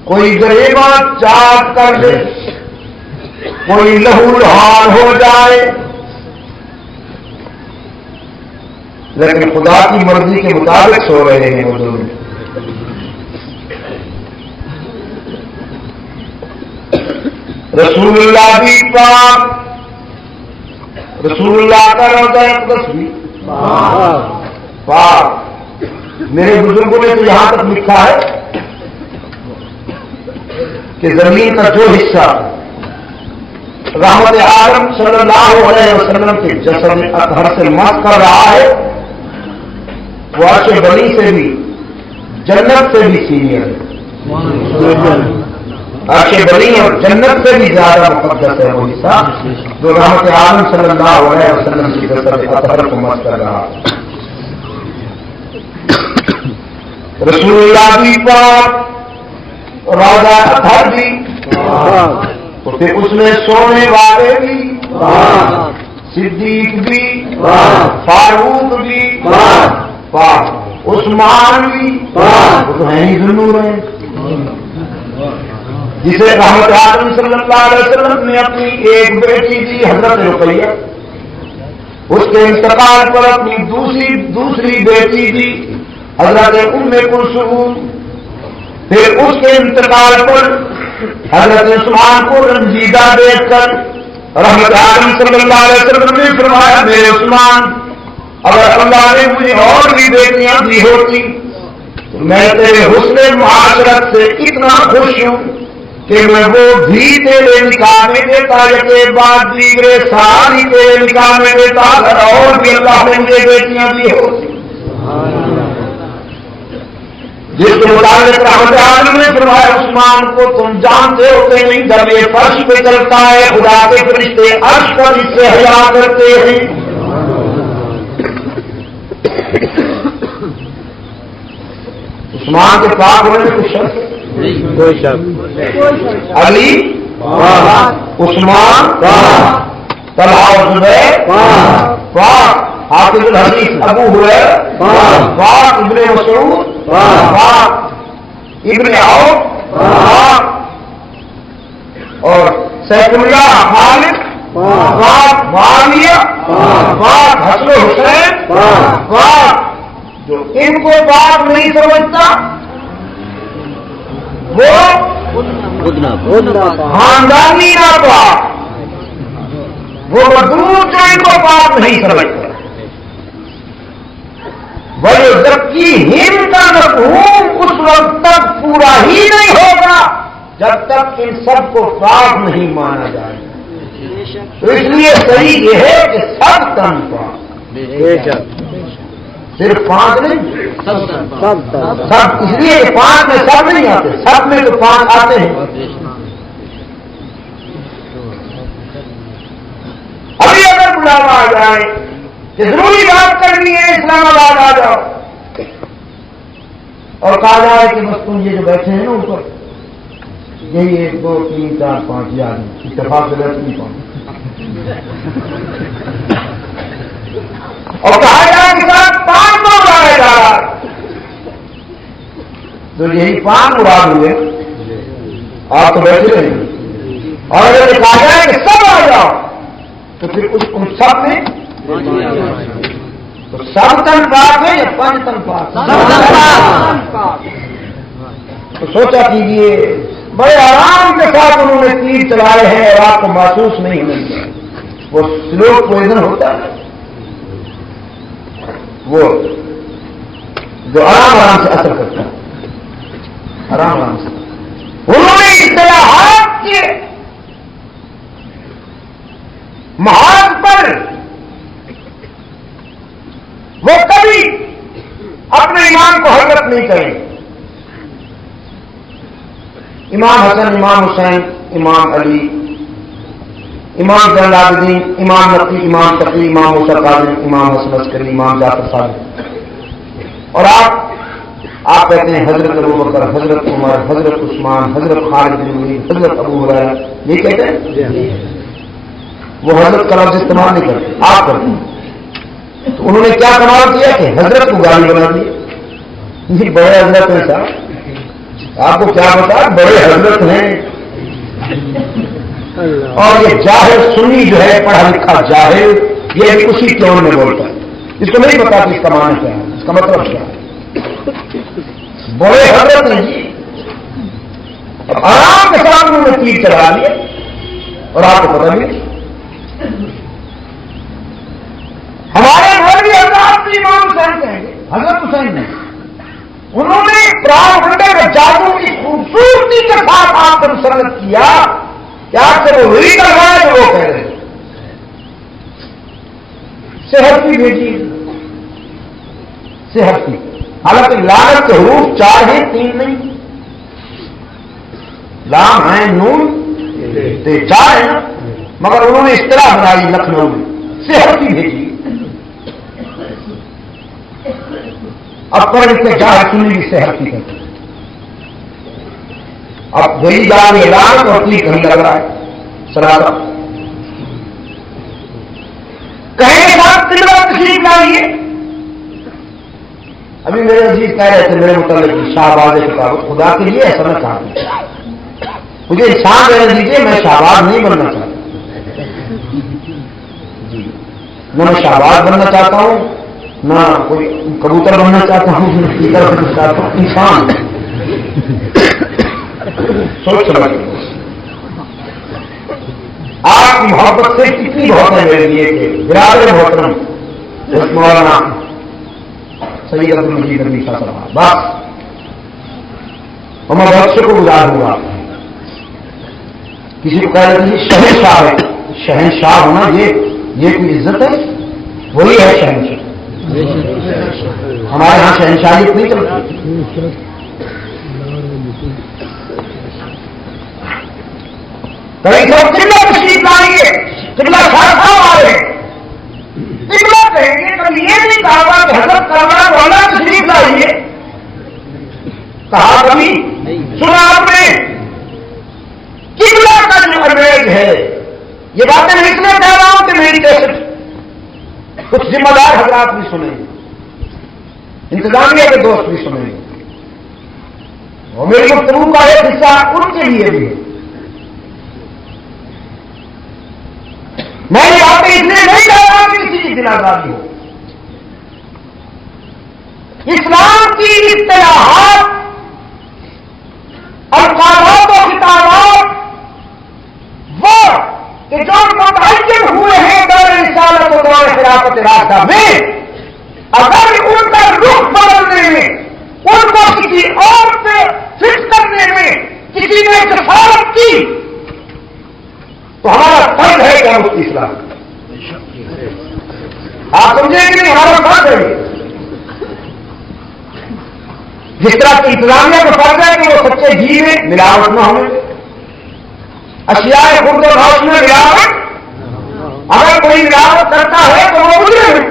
کوئی گریباں چاک کر دے، کوئی لہو لہان ہو جائے، لیکن خدا کی مرضی کے مطابق سو رہے ہیں وہ دونوں۔ رسول اللہ بھی پاک، رسول اللہ کا روضہ اقدس بھی پاک۔ میرے بزرگوں نے تو یہاں تک لکھا ہے کہ زمین کا جو حصہ رحمت عالم صلی اللہ علیہ وسلم کے جسد اطہر سے مس کر رہا ہے وہ عرش بنی سے بھی جنت سے بھی سینئر ہے۔ عرش بنی اور جنت سے بھی زیادہ مقدس ہے وہ حصہ جو رحمت عالم صلی اللہ علیہ وسلم کی جسد اطہر کو مس کر رہا ہے۔ رسول اللہ بھی پاک، روضہ اطہر بھی، تو پھر اس میں سونے والے بھی، صدیق بھی، فاروق بھی پاک، عثمان بھی وہ تو ہیں ہی ضرور ہیں، جسے رحمت عالم صلی اللہ علیہ وسلم نے اپنی ایک بیٹی دی حضرت رقیہ، اس کے انتقال پر اپنی دوسری بیٹی دی حضرت ام کلثوم، پھر اس کے انتقال پر حضرت عثمان کو رنجیدہ دیکھ کر رحمت عالم صلی اللہ علیہ وسلم نے فرمایا میرے عثمان اگر اللہ نے مجھے اور بھی بیٹیاں دی ہوتی تو میں تیرے حسن معاشرت سے اتنا خوش ہوں کہ میں وہ بھی تیرے نکاح میں دیتا کے بعد دیگرے ساری تیرے نکاح میں دیتا اگر اور بھی اللہ نے مجھے بیٹیاں دی ہوتی۔ جس کے متعلق رحمت عالم نے فرمایا عثمان کو تم جانتے ہوتے نہیں جب یہ فرش پہ چلتا ہے خدا کے فرشتے عرش پر اس سے حیا کرتے ہیں۔ عثمان کے پاک ہونے میں کوئی شک، علی عثمان طلحہ اور زبیر پاک، حافظ الحدیث ابو ہریرہ، پاک ابن مسعود، پاک ابن عوف، اور سیف اللہ خالد، پاک معاویہ، پاک حسن حسین، پاک جو ان کو پاک نہیں سمجھتا وہ خاندانی نہ پاک، وہ مردود جو ان کو پاک نہیں سمجھتا، وَيُزَكِّيهِمْ کا مفہوم اس وقت تک پورا ہی نہیں ہوگا جب تک ان سب کو پاک نہیں مانا جائے. تو اس لیے صحیح یہ ہے کہ سب تن پاک، صرف 5 نہیں، سب. اس لیے کہ 5 میں سب نہیں آتے، سب میں تو 5 آتے ہیں. ابھی اگر بلاوا آ جائے کہ ضروری بات کرنی ہے اسلام آباد آ جاؤ، اور کہا جائے کہ بس تم یہ جو بیٹھے ہیں نا اوپر یہی 1 2 3 4 5 یاد اتفاق سے بیٹھ نہیں پاؤں، اور کہا جائے کہ صاحب 5 تو اڑایا جا رہا ہے، تو یہی 5 اڑا ہوئے آپ تو بیٹھے رہیں گے. اور اگر کہا جائے کہ سب آ جاؤ تو پھر ان سب میں تو سب تن پاک ہے یا 5 تن پاک؟ تو سوچا کیجیے بڑے آرام کے ساتھ انہوں نے تیر چلائے ہیں اور آپ کو محسوس نہیں ہونے دیا. وہ سلو پوائزن ہوتا ہے وہ جو آرام سے اثر کرتا ہے، آرام سے. انہوں نے اصطلاحات کے محاذ پر وہ کبھی اپنے ایمان کو حضرت نہیں کریں. امام حسن، امام حسین، امام علی، امام زین العابدین، امام نقی، امام تقی، امام موسیٰ کاظم، امام حسن عسکری، امام جعفر صادق، اور آپ کہتے ہیں حضرت ابوبکر، حضرت عمر، حضرت عثمان، حضرت خالد بن ولید، حضرت ابو ہریرہ، یہ کہتے ہیں. وہ حضرت کا لفظ استعمال نہیں کرتے، آپ کرتے ہیں. تو انہوں نے کیا کمال کیا کہ حضرت کو گالی بنا دی. یہ بڑے حضرت ہیں صاحب، آپ کو کیا بتا، بڑے حضرت ہیں. اور یہ جاہل سنی جو ہے پڑھا لکھا جاہل، یہ بھی اسی ٹون میں بولتا ہے، اس کو نہیں پتا کہ اس کا معنی کیا ہے، اس کا مطلب کیا ہے. بڑے حضرت ہیں جی. اب آرام کے ساتھ انہوں نے تیر چلا لیے اور آپ کو پتا نہیں. ہمارے مولوی حضرات بھی امام حسین کہیں گے، حضرت حسین نے انہوں نے قرآن گھنٹے میں جادو کی خوبصورتی کے ساتھ آپ کو مسلط کیا کہ آپ سے وہ وہی کروایا جو وہ کہہ رہے ہیں. صحت بھی بھیجی، صحت کی، حالانکہ لامت کے حروف 4 ہیں 3 نہیں. لام ہے نون 4 ہے نا، مگر انہوں نے اصطلاح بنائی لکھنؤ میں صحت کی بھیجی. اب پڑھ لکھ کے جہاں سنی کی صحت کی کرتی. اب وہی جان اعلان اور ٹھیک نہیں لگ رہا ہے. سراغ کہیں صاحب قبلہ تشریف لائیے. ابھی میرے عزیز کہہ رہے تھے میرے متعلق شہباز کتاب، خدا کے لیے ایسا نہ کہا مجھے انسان رہنے دیجیے، میں شہباز نہیں بننا چاہتا. نہ میں شہباز بننا چاہتا ہوں، نہ کوئی کبوتر بننا چاہتا ہوں، انسان. سوچ سمجھ آپ کی محبت سے کتنی بہت ہے میرے لیے کہ برادر محترم مولانا سید عبد المجید نبی شاہ صاحب، بس میں بہت سے کو گزار ہوں گا. کسی کو کہہ رہے تھے شہنشاہ ہے، شہنشاہ ہونا یہ کوئی عزت ہے؟ وہی ہے شہنشاہ. ہمارے یہاں شہنشاہیت نہیں چلتی. کہیں تو قبلہ تشریف لائیے، قبلہ صاحب آ رہے ہیں، قبلہ کہیں گے. کبھی یہ نہیں کہا کہ حضرت کربلا مولا تشریف لائیے، کہا کبھی سنا آپ نے؟ قبلہ کا جو امیج ہے، یہ باتیں میں اس لیے کہہ رہا ہوں کہ میری کیسٹ کچھ ذمہ دار حضرات بھی سنیں گے، انتظامیہ کے دوست بھی سنیں گے، اور میری گفتگو کا ایک حصہ ان کے لیے بھی ہے۔ میں یہ باتیں اس لیے نہیں کہہ رہا کہ کسی کی دل آزادی ہو۔ اسلام کی اصطلاحات، القابات و خطابات وہ کہ جو متعین ہوئے ہیں دور رسالت و دور خلافت راشدہ میں، اگر ان کا رخ بدلنے میں، ان کو کسی اور سے فٹ کرنے میں کسی نے کفالت کی تو ہمارا فرض ہے کہ ہم اس کی اصلاح کریں۔ آپ سمجھیں کہ نہیں، ہمارا فرض ہے۔ جس طرح کی انتظامیہ کا فرض ہے کہ وہ سچے گھی میں ملاوٹ نہ ہو، اشیاء خرد و نوش میں ملاوٹ، اگر کوئی ملاوٹ کرتا ہے تو وہ مجرم ہے،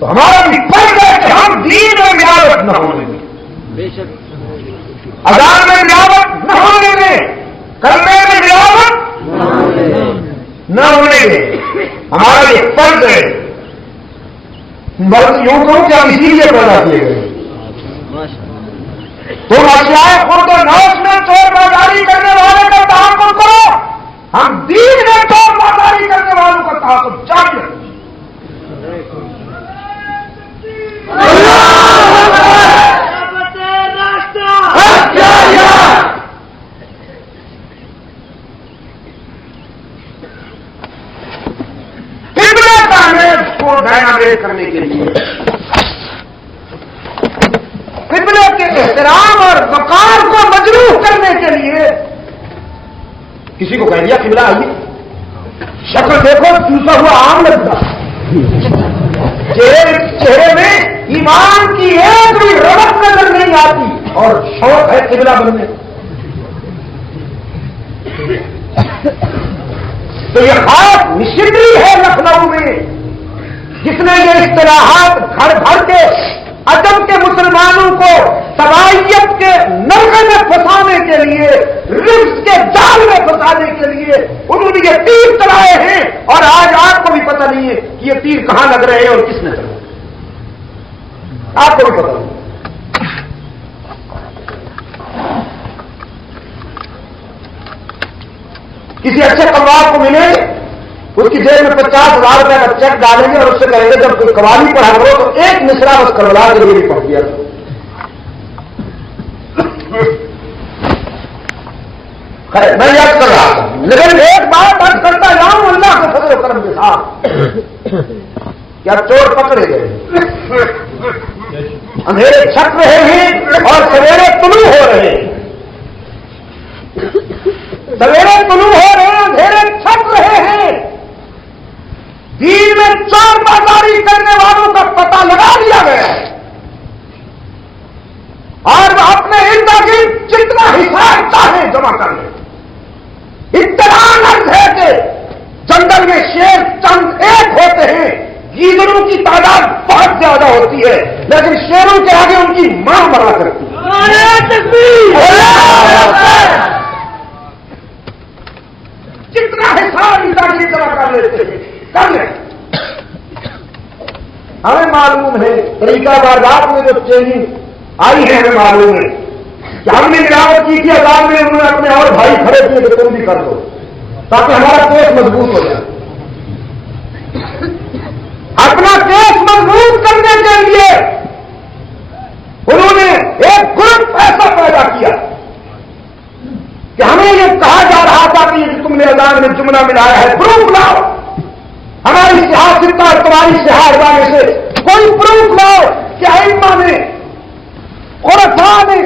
تو ہمارا بھی فرض ہے کہ ہم دین میں ملاوٹ نہ ہونے دیں، اذان میں ملاوٹ نہ ہونے دیں، کلمے میں ملاوٹ نہ ہونے دیں، ہمارا یہ فرض ہے۔ بلکہ یوں کہوں کہ ہم اسی لیے پیدا کیے گئے۔ تم اشیاء خرد و نوش میں چور بازاری کرنے والے کا تحفظ کرو، ہم دین میں چور بازاری کرنے والوں کا تحفظ جاری رکھیں۔ ڈائنامیٹ کرنے کے لیے، قبلے کے احترام اور وقار کو مجروح کرنے کے لیے کسی کو کہہ دیا قبلہ آئیے، شکل دیکھو چوسا ہوا آم لگتا، چہرے میں ایمان کی ایک بھی رونق نظر نہیں آتی اور شوق ہے قبلہ بننے۔ تو یہ خاص مشنری ہے لکھنؤ میں جس نے یہ اصطلاحات گھر گھر کے عجم کے مسلمانوں کو تباہیت کے نرغے میں پھنسانے کے لیے، رزق کے جال میں پھنسانے کے لیے انہوں نے یہ تیر چلائے ہیں، اور آج آپ کو بھی پتہ نہیں ہے کہ یہ تیر کہاں لگ رہے ہیں اور کس نے چلائے، آپ کو بھی پتہ نہیں۔ کسی اچھے کموار کو ملے، اس کی جیب میں 50,000 روپے کا چیک ڈالیں گے اور اس سے کہیں گے جب کوئی قوالی پڑھا کرو تو ایک مصرع بس کربلا کے لیے بھی پڑھ دیا۔ میں یاد کر رہا ہوں، لیکن ایک بات عرض کرتا جاؤں اللہ کے فضل و کرم کے ساتھ، کیا چور پکڑے گئے، اندھیرے چھٹ رہے ہیں اور سویرے طلوع ہو رہے ہیں، سویرے طلوع ہو رہے ہیں، اندھیرے چھٹ رہے ہیں، دین میں چور بازاری کرنے والوں کا پتہ لگا دیا گیا ہے، اور وہ اپنے ارد گرد جتنا حساب چاہیں جمع کر لیں۔ اتنا عرض ہے کہ جنگل میں شیر چند ایک ہوتے ہیں، گیدڑوں کی تعداد بہت زیادہ ہوتی ہے، لیکن شیروں کے آگے ان کی ماں مرا کرتی ہے۔ جتنا حساب ارد گرد جمع کر لیتے ہیں کر لیں۔ ہمیں معلوم ہے طریقہ واردات میں جو چینج آئی ہے، ہمیں معلوم ہے کہ ہم نے ملاوٹ کی تھی، عذاب میں انہوں نے اپنے اور بھائی کھڑے کیے کہ تم بھی کر دو تاکہ ہمارا کیس مضبوط ہو جائے۔ اپنا کیس مضبوط کرنے کے لیے انہوں نے ایک گروپ ایسا پیدا کیا کہ ہمیں یہ کہا جا رہا تھا کہ تم نے اذان میں جملہ ملایا ہے، پروف لاؤ، ہماری سیاست اور تمہاری سیاست سے کوئی پروف لاؤ کہ ائمہ نے، خلفاء نے،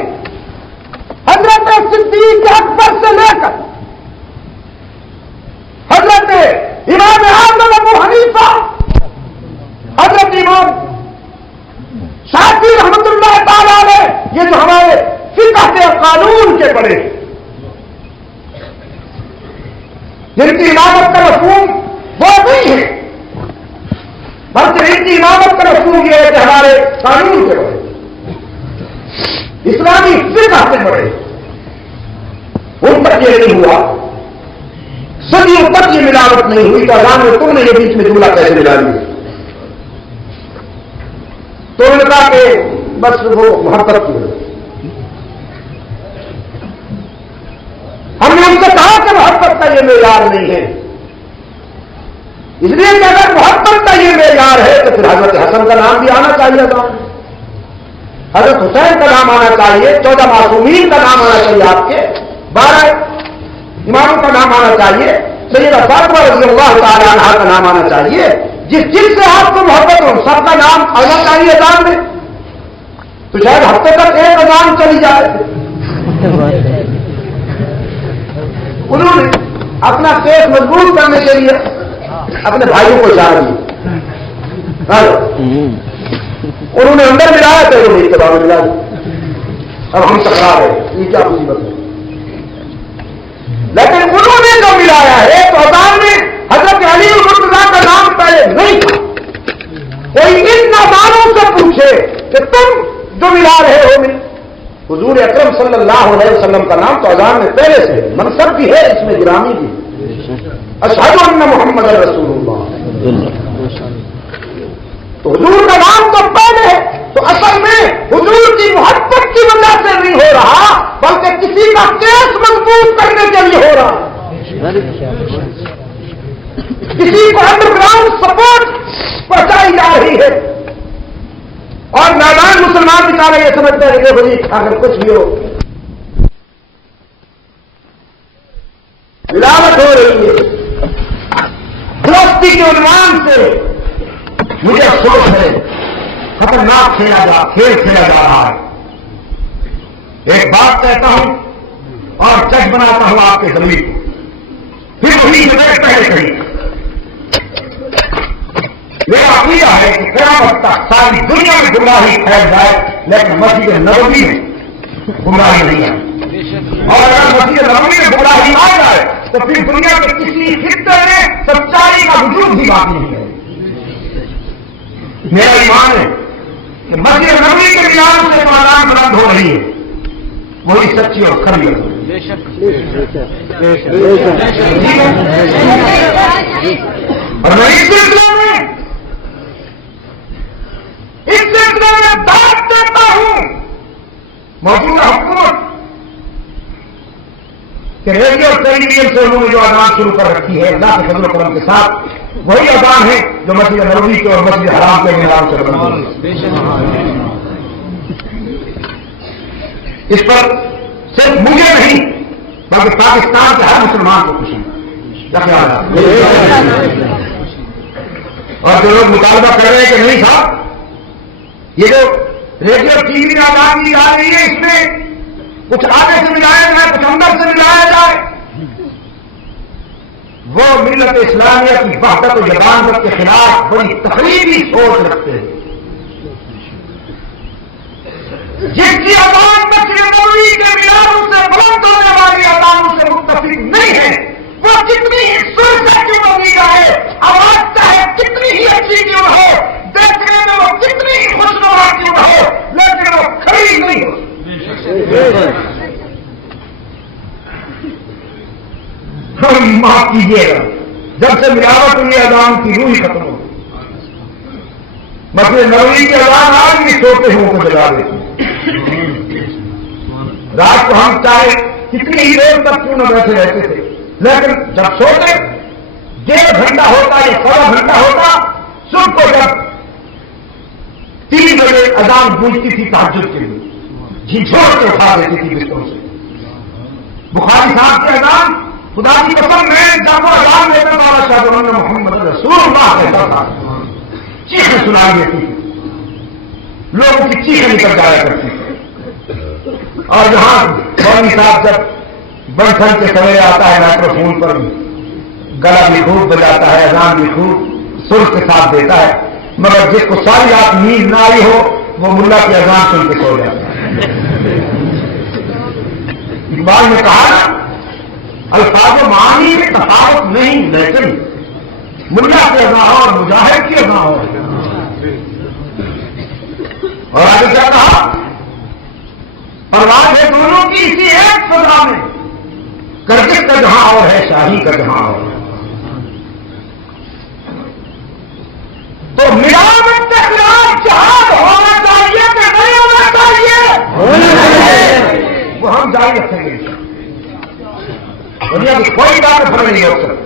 حضرت صدیق اکبر سے لے کر حضرت امام اعظم ابو حنیفہ، حضرت امام شافعی رحمۃ اللہ تعالی علیہ، یہ جو ہمارے فقہ کے قانون کے بڑے جن کی امامت کا مفہوم وہ نہیں ہے، بلکہ ان کی امامت کا مفہوم یہ ہے کہ ہمارے قانون کے بڑے، اسلامی فقہ سے بڑے، ان تک یہ نہیں ہوا، صدیوں تک یہ ملاوٹ نہیں ہوئی، تو اذان میں تم نے یہ بیچ میں جملہ کیسے ملا لیا؟ تو ان کا کہ بس وہ محبت کی وجہ سے ہم نے ان سے کہا کہ محبت کا یہ معیار نہیں ہے، اس لیے کہ اگر محبت کا یہ معیار ہے تو پھر حضرت حسن کا نام بھی آنا چاہیے تھا، حضرت حسین کا نام آنا چاہیے، 14 معصومین کا نام آنا چاہیے، آپ کے 12 اماموں کا نام آنا چاہیے، سیدہ فاطمہ رضی اللہ تعالی عنہا کا نام آنا چاہیے، جس سے آپ کو محبت ہو سب کا نام آنا چاہیے اذان میں، تو شاید ہفتے تک ایک اذان چلی جائے۔ انہوں نے اپنا کیس مضبوط کرنے کے لیے اپنے بھائیوں کو جا دی، انہوں نے اندر ملایا تو انہوں نے اتباع میں ملا دی، اب ہم ٹکرا رہے، یہ کیا مصیبت ہے؟ لیکن انہوں نے جو ملایا ہے تو اذان میں حضرت علی المرتضیٰ کا نام پہلے نہیں تھا۔ کوئی ان نادانوں سے پوچھے کہ تم جو ملا رہے ہو حضور اکرم صلی اللہ علیہ وسلم کا نام تو اذان میں پہلے سے ہے، منصب بھی ہے، اس میں گرامی بھی ہے، اشہد ان محمد رسول اللہ، تو حضور کا نام تو پہلے ہے، تو اصل میں حضور کی محبت کی وجہ سے نہیں ہو رہا بلکہ کسی کا کیس مضبوط کرنے کے لیے ہو رہا، کسی کو انڈر گراؤنڈ سپورٹ پہنچائی جا رہی ہے، اور نادان مسلمان بیچارے یہ سمجھتے ہیں کہ بھائی اگر کچھ بھی ہو ملاوٹ ہو رہی ہے، دوستی کے عنوان سے مجھے افسوس ہے خطرناک کھیل کھیلا جا رہا ہے۔ ایک بات کہتا ہوں اور جج بناتا ہوں آپ کے ضمیر کو، پھر وہی جگہ پہلے کہیں میرا عقیدہ ہے کہ قیامت تک ساری دنیا میں گمراہی پھیل جائے لیکن مسجد نبوی میں گمراہی نہیں آئے، اور اگر مسجد نبوی میں گمراہی آ جائے تو پھر دنیا کے کسی خطے میں سچائی کا وجود ہی باقی نہیں ہے۔ میرا ایمان ہے کہ مسجد نبوی کے مینار سے اذان بلند ہو رہی ہے، وہی سچی اور کھری ہے۔ اور میں اس سلسلے میں دعوت دیتا ہوں موجودہ حکومت کہ ریڈیو اور ٹیلی ویژن سے انہوں نے جو اذان شروع کر رکھی ہے اللہ کے فضل و کرم کے ساتھ وہی اذان ہے جو مسجد نبوی کے اور مسجد حرام کے مینار سے بلند ہوئی۔ اس پر صرف مجھے نہیں بلکہ پاکستان کے ہر مسلمان کو خوشی اور جو لوگ مطالبہ کر رہے ہیں کہ نہیں صاحب یہ جو ریڈیو ٹی وی میں اذان دی جا رہی ہے اس میں کچھ آگے سے ملایا جائے کچھ اندر سے ملایا جائے، وہ ملت اسلامیہ کی وحدت و یگانت کے خلاف بڑی تقریبی سوچ رکھتے ہیں۔ جس کی اذان مسجد نبوی کے میناروں سے بلند ہونے والی اذانوں سے متفق نہیں ہے، وہ کتنی ہی سر سے کیوں نہ دی جائے، آواز چاہے کتنی ہی اچھی کیوں ہو، دیکھنے میں وہ کتنی ہی خوشنما کیوں نہ ہو، لیکن وہ کھڑی نہیں ہو۔ معاف کیجیے گا، جب سے ملاوٹ ہوئی اذان کی روح ہی ختم ہو، مسجد نبوی کی اذان آج بھی سوتے ہوں کو جگا دیتی، رات کو ہم چاہے کتنی ہی دیر تک کیوں نہ بیٹھے رہتے تھے، لیکن جب سوتے 1.5 گھنٹہ ہوتا یا 1.25 گھنٹہ ہوتا، صبح کو جب 3 بجے اذان گونجتی تھی تہجد کے لیے جھنجھوڑ کے اٹھا دیتی تھی بستروں سے۔ بخاری صاحب کی اذان خدا کی قسم میں جب وہ اذان دیتا تھا اشہد ان محمد رسول اللہ کہتا تھا، چیخیں سنائی دیتی تھی، لوگوں کی چیخیں نکل جایا کرتی تھی۔ اور جہاں مولوی صاحب جب بنٹھن کے سویرے آتا ہے مائکرو فون پر گلا بھی خوب بجاتا ہے، اذان بھی خوب سر کے ساتھ دیتا ہے، مگر جس کو ساری رات نیند نہ آئی ہو وہ ملا کی اذان سن کے سو جاتا ہے۔ اقبال نے کہا نا الفاظ و معانی میں تفاوت نہیں، لیکن ملا کی اذان اور مجاہد کی اذان ہو۔ اور آگے کیا کہا، اور بات ہے دونوں کی اسی ایک فضا میں، کرکٹ کا جہاں اور ہے شاہی کا جہاں اور ہے۔ تو ملاوٹ کے خلاف جہاد ہونا ہم جاری رکھیں گے دنیا کی کوئی بات فرق نہیں ہو سکتی.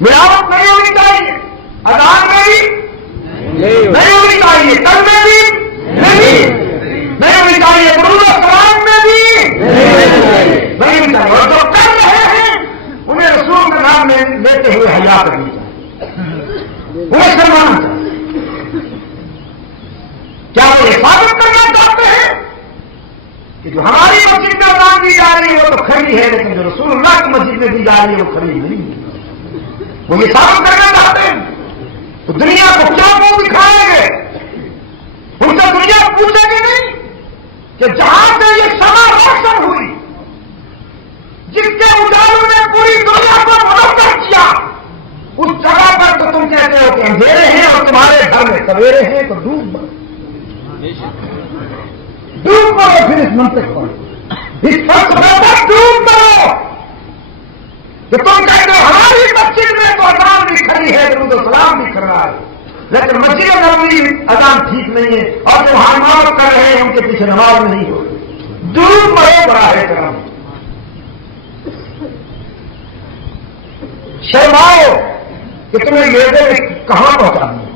ملاوٹ نہیں ہونی چاہیے, اذان میں بھی نہیں ہونی چاہیے, کل میں بھی نہیں ہونی چاہیے, درود و سلام میں بھی نہیں ہونی چاہیے, اور جو کر رہے ہیں انہیں رسول کا نام لیتے ہوئے حیا کرنی چاہیے, انہیں سلمان چاہیے. کیا وہ یہ ثابت کرنا چاہتے ہیں کہ جو ہماری مسجد میں اذان دی جا رہی ہے وہ تو کھڑی ہے, لیکن جو رسول اللہ کی مسجد میں دی جا رہی ہے وہ کھڑی نہیں ہے؟ وہ یہ ثابت کرنا چاہتے ہیں تو دنیا کو کیا منہ دکھائیں گے؟ ان سے دنیا پوچھے گی نہیں کہ جہاں سے یہ شمع روشن ہوئی, جس کے اجالوں نے پوری دنیا کو منور کیا, اس جگہ پر تو تم کہتے ہو کہ اندھیرے ہیں اور تمہارے گھر میں سویرے ہیں, تو ڈوب پڑو پھر اس منطق پر, اس فرق پر ڈوب پڑو کہ تم کہتے ہو ہماری مسجد میں تو اذان بھی کھڑی ہے, درود و سلام بھی کھڑا ہے, لیکن مسجد نبوی اذان ٹھیک نہیں ہے, اور جو حرمات کر رہے ہیں ان کے پیچھے نماز نہیں ہو رہی. ڈوب پڑو بڑا ہے کرم, شرماؤ کہ تمہیں یہ کہاں پہنچا دیا.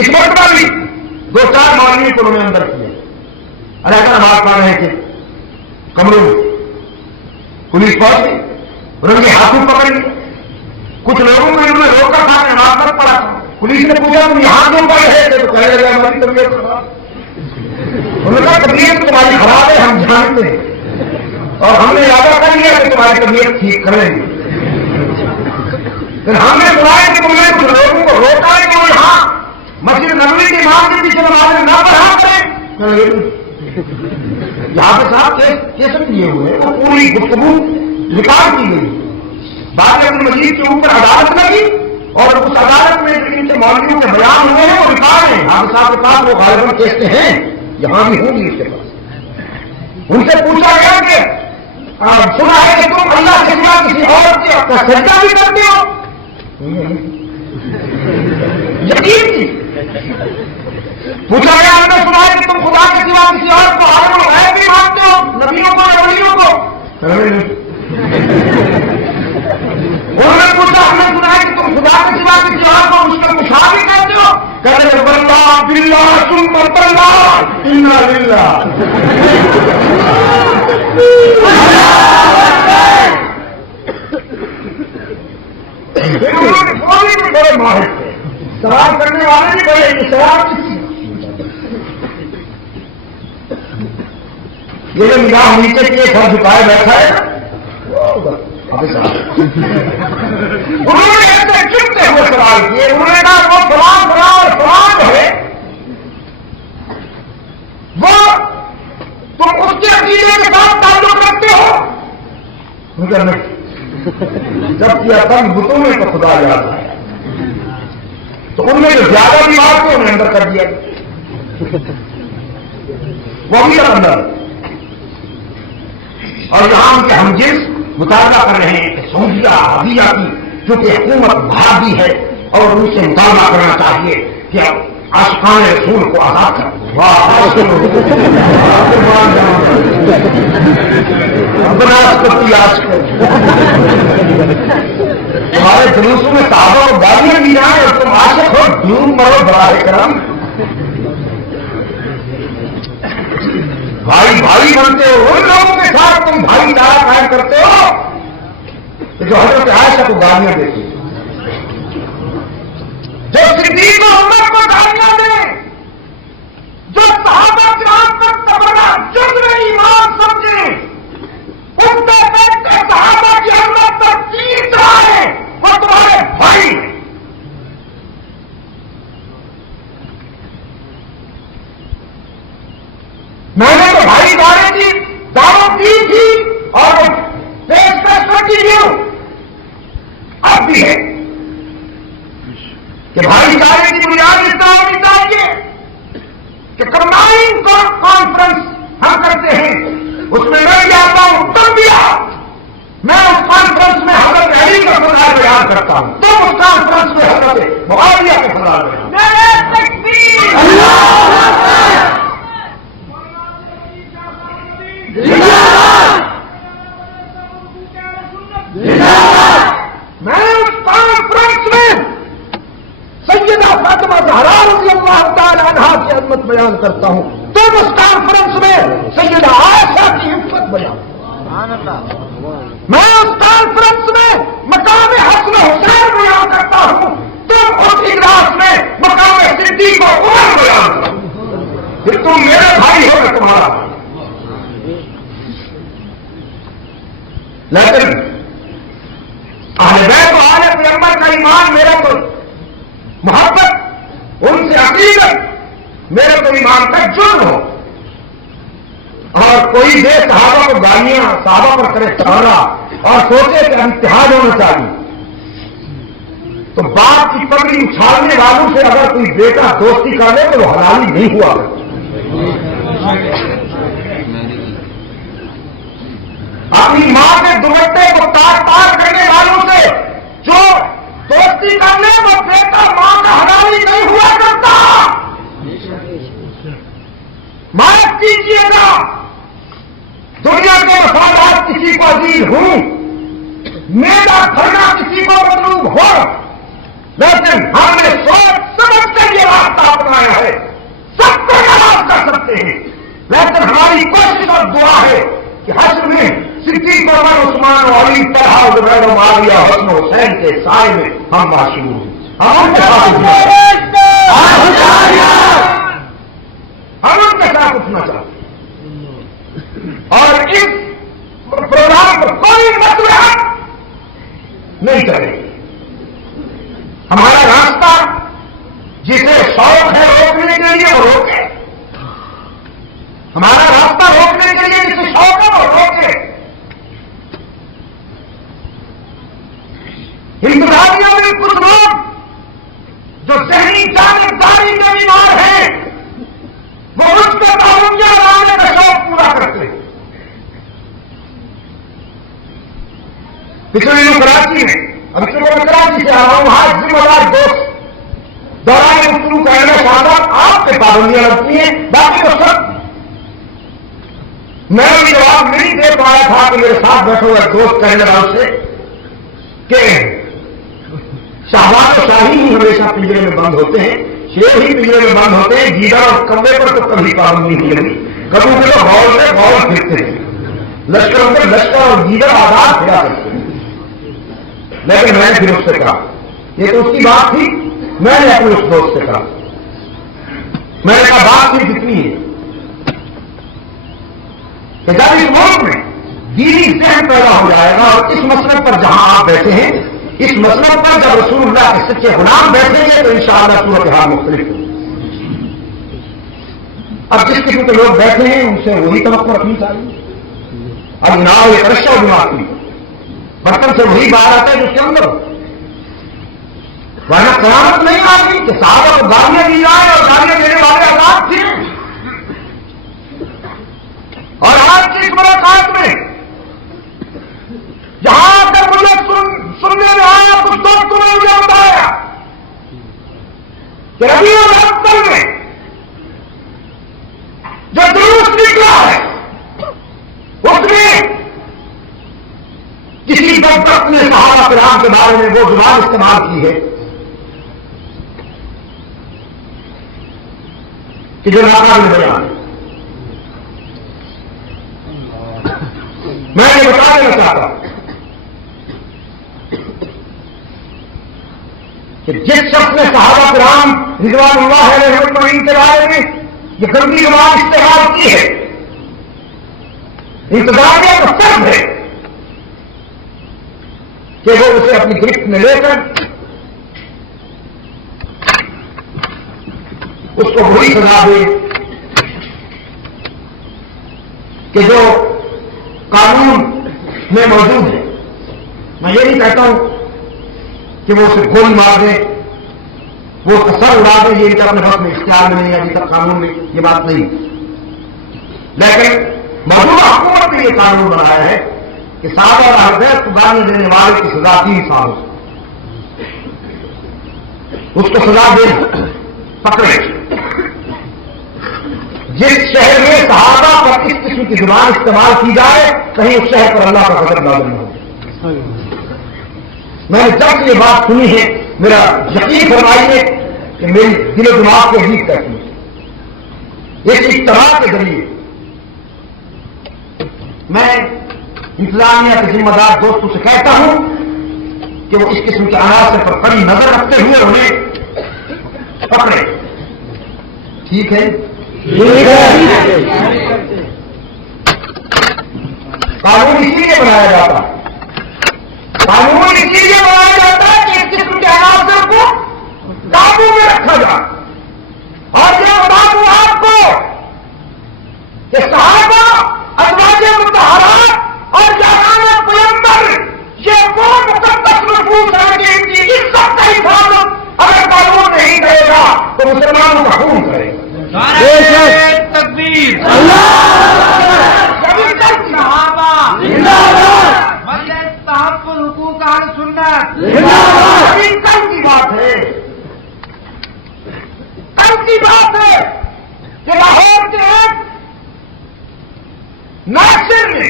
اس وقت بھی 2-4 مولوی کو انہوں نے اندر کیا, علیحدہ نماز پڑھ رہے تھے کمروں میں, پولیس پہنچ گئی, انہوں نے ہاتھوں پکڑ لیا, کچھ لوگوں کو انہوں نے روکا تھا کہ نماز مت پڑھا. پولیس نے پوچھا تم یہاں کیوں پڑھ رہے تھے, تو کہنے لگے ہماری طبیعت خراب. انہوں نے کہا طبیعت تمہاری خراب ہے ہم جانتے ہیں, اور ہم نے ارادہ کر لیا کہ تمہاری طبیعت ٹھیک کریں گے. پھر ہم نے بلایا کہ تم نے کچھ لوگوں کو روکا ہے کہ وہ یہاں مسجد نبوی کے امام کے پیچھے نماز نہ پڑھا کریں. یہاں پہ صاحب کیسے کیے ہوئے وہ پوری گفتگو ریکارڈ کی گئی, بعد میں مجید کے اوپر عدالت لگی, اور اس عدالت میں ان کے مولویوں کے بیان ہوئے ہیں وہ ریکارڈ ہیں. حافظ صاحب کے پاس وہ غالباً کہتے ہیں, یہاں بھی ہوں گی اس کے پاس. ان سے پوچھا گیا کہ سنا ہے کہ تم اللہ کے سوا کسی اور کا سجدہ بھی کرتے ہو, یقین کی. پوچھا گیا ہم نے سنا ہے کہ تم خدا کے سوا کسی اور کو عالم الغیب بھی مانتے ہو, نبیوں کو یا ولیوں کو. انہوں نے پوچھا ہم نے سنا ہے کہ تم خدا کے سوا کسی اور کو مشکل کشا بھی کرتے ہو. کہتے ہیں باللہ باللہ ثم باللہ انا للہ. بڑے ماہر تھے, سوال کرنے والے بھی بڑے, سوال یہ جو نگاہ نیچے کے سر جھکائے بیٹھا ہے انہوں نے ایسے چپتے ہوئے سوال کیے. انہوں نے کہا وہ سوال ہے وہ تم اس کے عقیدے کے ساتھ تعلق رکھتے ہو. جب کیا تم بتوں میں تو خدا یاد آیا, تو ان میں جو زیادہ بیمار تھے انہیں اندر کر دیا, وہ بھی اندر. اور یہاں ان کے ہم جنس مطالبہ کر رہے ہیں کہ سعودیہ عربیہ کی جو کہ حکومت بھارتی ہے, اور ان سے مطالبہ کرنا چاہیے کہ عاشقان رسول کو آزاد کر. تمہارے جلوسوں میں صحابہ کو گالیاں دی جائیں اور تم عاشق ہو, ڈھونڈ مرو براہ کرم. بھائی بھائی بنتے ہو, ان لوگوں کے ساتھ تم بھائی چارہ قائم کرتے ہو جو حضرت عائشہ کو گالیاں دیتی, جو صدیق و عمر کو گالیاں دیں, جو صحابہ کرام پر تبرہ جرم ایمان سمجھیں, ان پہ بیٹھ کر صحابہ کی عظمت پر تیر چلائیں, وہ تمہارے بھائی. میں نے تو بھائی دارے کی دعوت دی تھی اور پیشکش کی ہوں, اب بھی ہے کہ بھائی دارے کی بنیاد اس طرح ہونی چاہیے کہ کمبائنڈ کانفرنس ہم کرتے ہیں, اس میں میں جاتا ہوں تم بھی آؤ. میں اس کانفرنس میں حضرت علی کا فضائل بیان کرتا ہوں, تم اس کانفرنس میں حضرت معاویہ کا فضائل بیان. فاطمہ زہرا رضی اللہ تعالی عنہا کی عظمت بیان کرتا ہوں، تم اس کانفرنس میں سیدہ عائشہ کی عزت بیان، میں اس کانفرنس میں مقام حسن حسین بیان کرتا ہوں، تم اس اجلاس میں مقام صدیق و عمر بیان کرو، پھر تم میرے بھائی ہو میں تمہارا بھائی۔ لیکن اہل بیت و آل پیغمبر کا ایمان میرا تو محبت، ان سے عقیدت میرے تو ایمان کا جرم ہو، اور کوئی دے صحابہ کو گالیاں، صحابہ پر کرے تانا اور سوچے کہ امتحان ہونا چاہیے، تو باپ کی پگڑی اچھالنے والوں سے اگر کوئی بیٹا دوستی کر لے تو وہ حلالی نہیں ہوا۔ اپنی ماں کے دوپٹے کو تاڑ کرنے والوں سے جو دوستی کر لے وہ بیٹا ماں کا حلالی نہیں ہوا کرتا۔ معاف کیجیے گا، دنیا کے مفادات کسی کو عزیز ہوں، میرا کھانا کسی کو مطلوب ہو، لیکن ہم نے سوچ سمجھ کر یہ راستہ اپنایا ہے، سب کو ناراض کر سکتے ہیں، لیکن ہماری کوشش اور دعا ہے کہ حشر میں صدیق عمر عثمان و علی طلحہ زبیر و معاویہ حسن حسین کے سائے میں ہم معشور ہوں، ہم ان کے ساتھ اٹھنا چاہتے ہیں، اور اس پروگرام پر کوئی مسئلہ نہیں چلے گی۔ ہمارا راستہ جسے شوق ہے روکنے کے لیے وہ روکے، ہمارا راستہ روکنے کے لیے جسے شوق ہے وہ روکے۔ انتظامیہ میں کچھ لوگ جو ذہنی جانبداری کے بیمار ہیں وہ اس کو تعاونیہ لانے کا شوق پورا کرتے ہیں۔ پچھلے دنوں کراچی میں، ابھی تو میں کراچی سے آ رہا ہوں، وہاں ایک ذمہ دار دوست دوران گفتگو کرنے شاید آپ پہ پابندیاں لگتی ہیں، باقی تو سب میں بھی جواب نہیں دے پایا تھا کہ میرے ساتھ بیٹھے ہوئے دوست کہنے والوں سے کہ شہباز و شاہی ہی ہمیشہ پنجرے میں بند ہوتے ہیں، شیر ہی پنجرے میں بند ہوتے ہیں، گیدڑ اور کبے پر تو کبھی پابندی نہیں لگی، کبھی کے تو غور سے غور پھرتے ہیں، لشکروں میں لشکر اور گیدڑ آزاد پھرا کرتے ہیں۔ لیکن میں نے پھر اس سے کہا، یہ تو اس کی بات تھی، میں نے اپنے اس دوست سے کہا، میں نے کہا بات صرف اتنی ہے کہ جب اس ملک میں دینی ذہن پیدا ہو جائے گا اور اس مسلک پر جہاں آپ بیٹھے ہیں، اس مسلک پر جب رسول اللہ کے سچے غلام بیٹھیں گے تو انشاءاللہ صورتحال مختلف ہوگی۔ اب جس قسم کے لوگ بیٹھے ہیں ان سے وہی توقع رکھنی چاہیے۔ اب نہ یہ رشا دماغی برتن سے وہی باہر آتا ہے جو اس کے اندر، ورنہ قیامت نہیں آ گئی کہ صحابہ کو گالیاں دی جائیں اور گالیاں دینے والے آزاد تھے، اور آج کی اس ملاقات میں جہاں تک مجھے سننے میں آیا کچھ دوستوں نے مجھے بتایا کہ ربیع الاول میں جو جلوس نکلا ہے اس میں کسی بدبخت نے صحابہ کرام کے بارے میں وہ زبان استعمال کی ہے کہ جو ناقابل بیان ہے۔ میں یہ بتا دینا چاہتا ہوں کہ جس شخص نے صحابہ کرام رضوان اللہ علیہ اجمعین کے بارے میں یہ گندی زبان استعمال کی ہے، انتظامیہ کا فرض ہے کہ وہ اسے اپنی گرفت میں لے کر اس کو بری سزا دے کہ جو قانون میں موجود ہے۔ میں یہ نہیں کہتا ہوں کہ وہ اسے گولی مار دے، وہ اس کا سر اڑا دے، یہ اپنے وقت میں اختیار میں نہیں ہے، ابھی تک قانون میں یہ بات نہیں، لیکن موجودہ حکومت نے یہ قانون بنایا ہے کہ صحابہ اور اہل بیت کو گالی دینے والے کی سزا 3 سال اس کو سزا دے پکڑے۔ جس شہر میں صحابہ پر اس قسم کی زبان استعمال کی جائے کہیں اس شہر پر اللہ کا غضب نازل نہ ہو۔ میں نے جب یہ بات سنی ہے میرا یقین فرمائیے کہ میری دل و دماغ کو عزیز کرتی ہے۔ اس اجتماع کے ذریعے میں انتظامیہ کے ذمہ دار دوستوں سے کہتا ہوں کہ وہ اس قسم کے عناصر پر کڑی نظر رکھتے ہوئے انہیں پکڑے۔ ٹھیک ہے؟ قانون اسی لیے بنایا جاتا ہے، قانون اسی لیے بنایا جاتا ہے کہ اس قسم کے عناصر کو قابو میں رکھا جائے۔ اور یہ بتا دوں آپ کو کہ صحابہ، ازواج مطہرات اور جہان پیغمبر یہ وہ مقدس نفوس ہیں جن کی عزت کا حفاظت اگر قانون نہیں کرے گا تو مسلمانوں کا خون کرے گا۔ تکبیر تحفظ حقوق اہل سنت کل کی بات ہے، کل کی بات ہے کہ لاہور کے ایک ناصر نے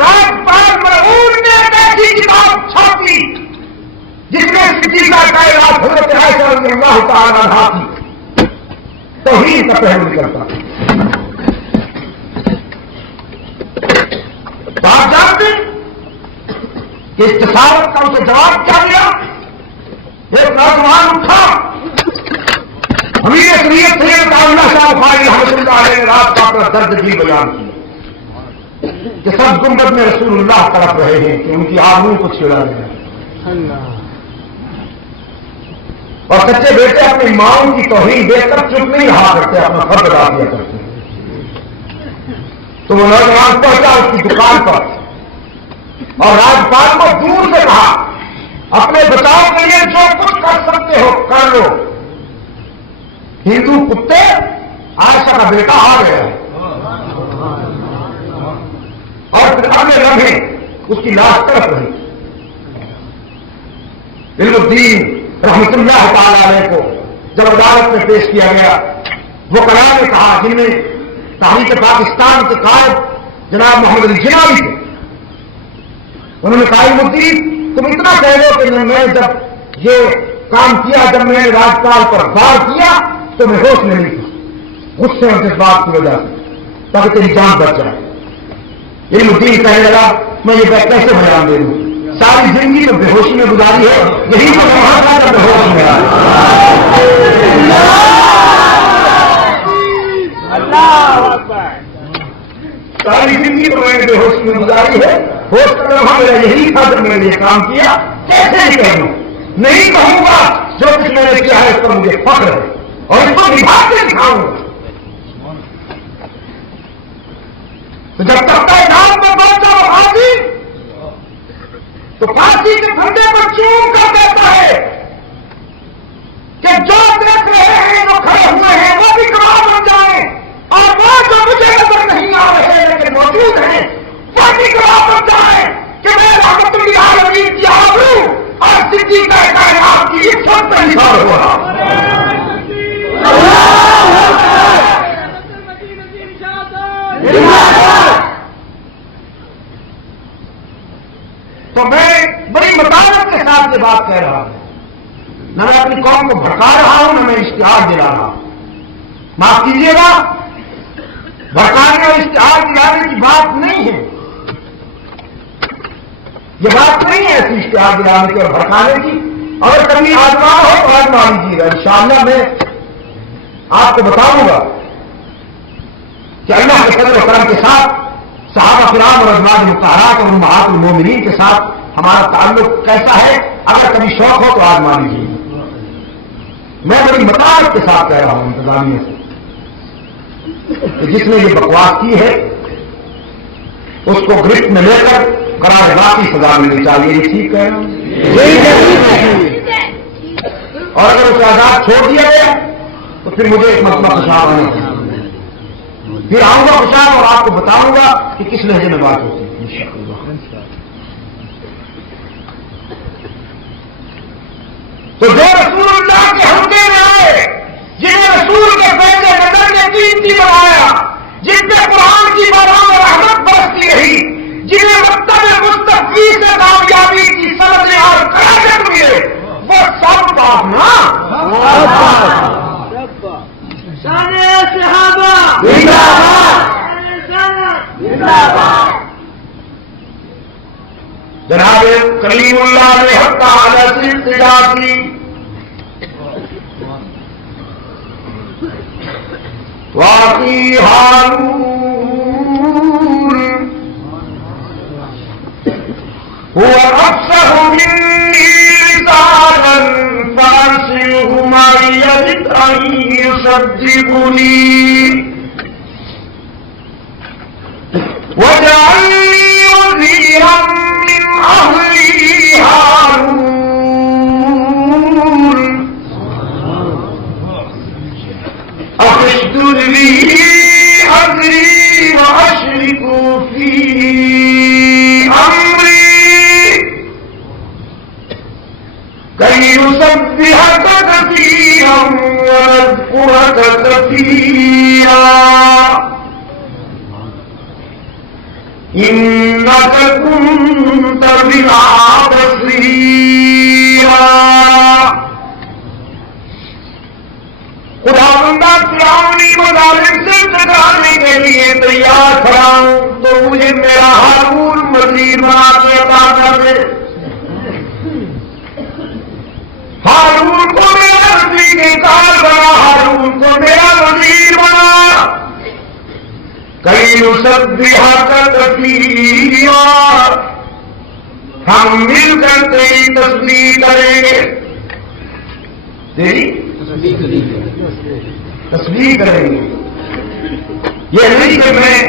راجپال مرحوم نے ایک ایسی کتاب چھاپی جس میں صدیقہ کائنات حضرت عائشہ رضی اللہ تعالی عنہا کی توحید کا پہلو نکلتا۔ تو آپ جانتے کہ استثارت کا اسے جواب کیا دیا؟ ایک نوجوان اٹھا، امیر شریعت سید عاملہ شاہ بخاری رحمۃ اللہ علیہ نے رات کا اپنا درد دل بیان کیا کہ سب گنبد میں رسول اللہ طرف رہے ہیں کہ ان کی آبرو کو چھیڑا گیا، اور سچے بیٹے اپنی ماؤں کی توہین دیکھ کر چپ نہیں رہا کرتے، اپنا فرض ادا کیا کرتے۔ تو وہ نوجوان پہنچا اس کی دکان پر اور راجپال کو دور سے کہا اپنے بچاؤ کے لیے جو کچھ کر سکتے ہو کر لو، ہندو کتے عائشہ کا بیٹا آ گیا ہے۔ اور پھر اگلے لمحے اس کی لاش تڑپ رہی۔ علم الدین رحمت اللہ تعالی علیہ کو جب عدالت میں پیش کیا گیا، وہ کلام نے کہا جن میں تحریک پاکستان کے قائد جناب محمد علی جناح تھے، انہوں نے کہا علم الدین تم اتنا کہہ لو کہ میں جب یہ کام کیا، جب میں نے راجپال پر وار کیا تو میں ہوش میں نہیں تھا، غصے اور جذبات کی وجہ سے، تاکہ تیری جان بچ جائے۔ علم الدین کہنے لگا میں یہ بات کیسے بیان دے دوں، ساری زندگی تو بے ہوشی میں گزاری ہے، یہی تو وہاں کا بے ہوش میں ساری زندگی تو میں نے بے ہوشی میں گزاری ہے، ہوش کا لمحہ میرا یہی تھا جب میں نے یہ کام کیا، کیسے ہی کہہ دوں، نہیں کہوں گا جو کچھ میں نے کیا ہے اس پر مجھے فخر ہے اور اس کو نبھا کے دکھاؤں گا۔ تو جب تک نام میں پہنچا وہ حاضی تو پھانسی کے پھندے پر چوم کر کہتا ہے کہ جو دیکھ رہے ہیں جو کھڑے ہوئے ہیں وہ بھی گواہ بن جائیں، اور وہ جو مجھے نظر نہیں آ رہے لیکن موجود ہیں وہ بھی گواہ بن جائیں کہ میں رحمت اللہ عالمین کی آبرو اور صدیقہ کائنات کی عزت پہ نثار ہو رہا ہوں۔ تو میں بڑی مطابق کے ساتھ یہ بات کہہ رہا ہوں، نہ میں اپنی قوم کو بھڑکا رہا ہوں نہ میں اشتہار دلا رہا ہوں۔ معاف کیجیے گا، بھڑکانے اور اشتہار دلانے کی بات نہیں ہے، یہ بات نہیں ہے ایسی اشتہار دلانے کی اور بھڑکانے کی۔ اگر کبھی آزما ہو تو آزما لیجیے گا، انشاءاللہ میں آپ کو بتاؤں گا کہ اللہ کے فضل و کرم کے ساتھ صحابہ کرام اور ازواج مطہرات اور امہات المومنین کے ساتھ ہمارا تعلق کیسا ہے، اگر کبھی شوق ہو تو آزما لیجیے۔ میں بڑی مطابق کے ساتھ کہہ رہا ہوں انتظامیہ سے کہ جس نے یہ بکواس کی ہے اس کو گرفت میں لے کر قرار باقی سزا ملنی چاہیے، یہ ٹھیک کہہ رہا ہوں۔ اور اگر اسے آزاد چھوڑ دیا گیا تو پھر مجھے ایک مسئلہ خوشحال ہونا چاہیے، پھر آؤں گا خوشحال اور آپ کو بتاؤں گا کہ کس لہجے میں بات ہوتی ہے انشاءاللہ۔ تو جو رسول اللہ کے حلقے میں آئے، جنہیں رسول کے پہلے نظر نے قیمتی بنایا، جن پہ قرآن کی باران میں رحمت برستی رہی، جنہیں مکتب مستقبی سے کامیابی کی سمجھ اور قیادت ملے، وہ سب بات نا جناب کلیم اللہ نے حق تعالی سے التجا کی واقعی ہارون هو افصح مني لسانا فارسله معي ذكرا يصدقني واجعلني وزيرا من أهلي هارون أشدد به أزري وأشركه في أمري كي نسبحك كثيرا ونذكرك كثيرا إنك كنت بنا بصيرا. خداوندہ فرعونی مظالم سے ٹکرانے کے لیے تیار کھڑا ہوں تو مجھے میرا ہارون وزیر بنا کے عطا کر دے. ہارون کو میرا وزیر کار بنا، ہارون کو میرا وزیر بنا. کئی نسبحک کثیرا، ہم مل کر تیری تسبیح کریں گے. تیری تسبیح کریں گے. یہ نہیں کہ میں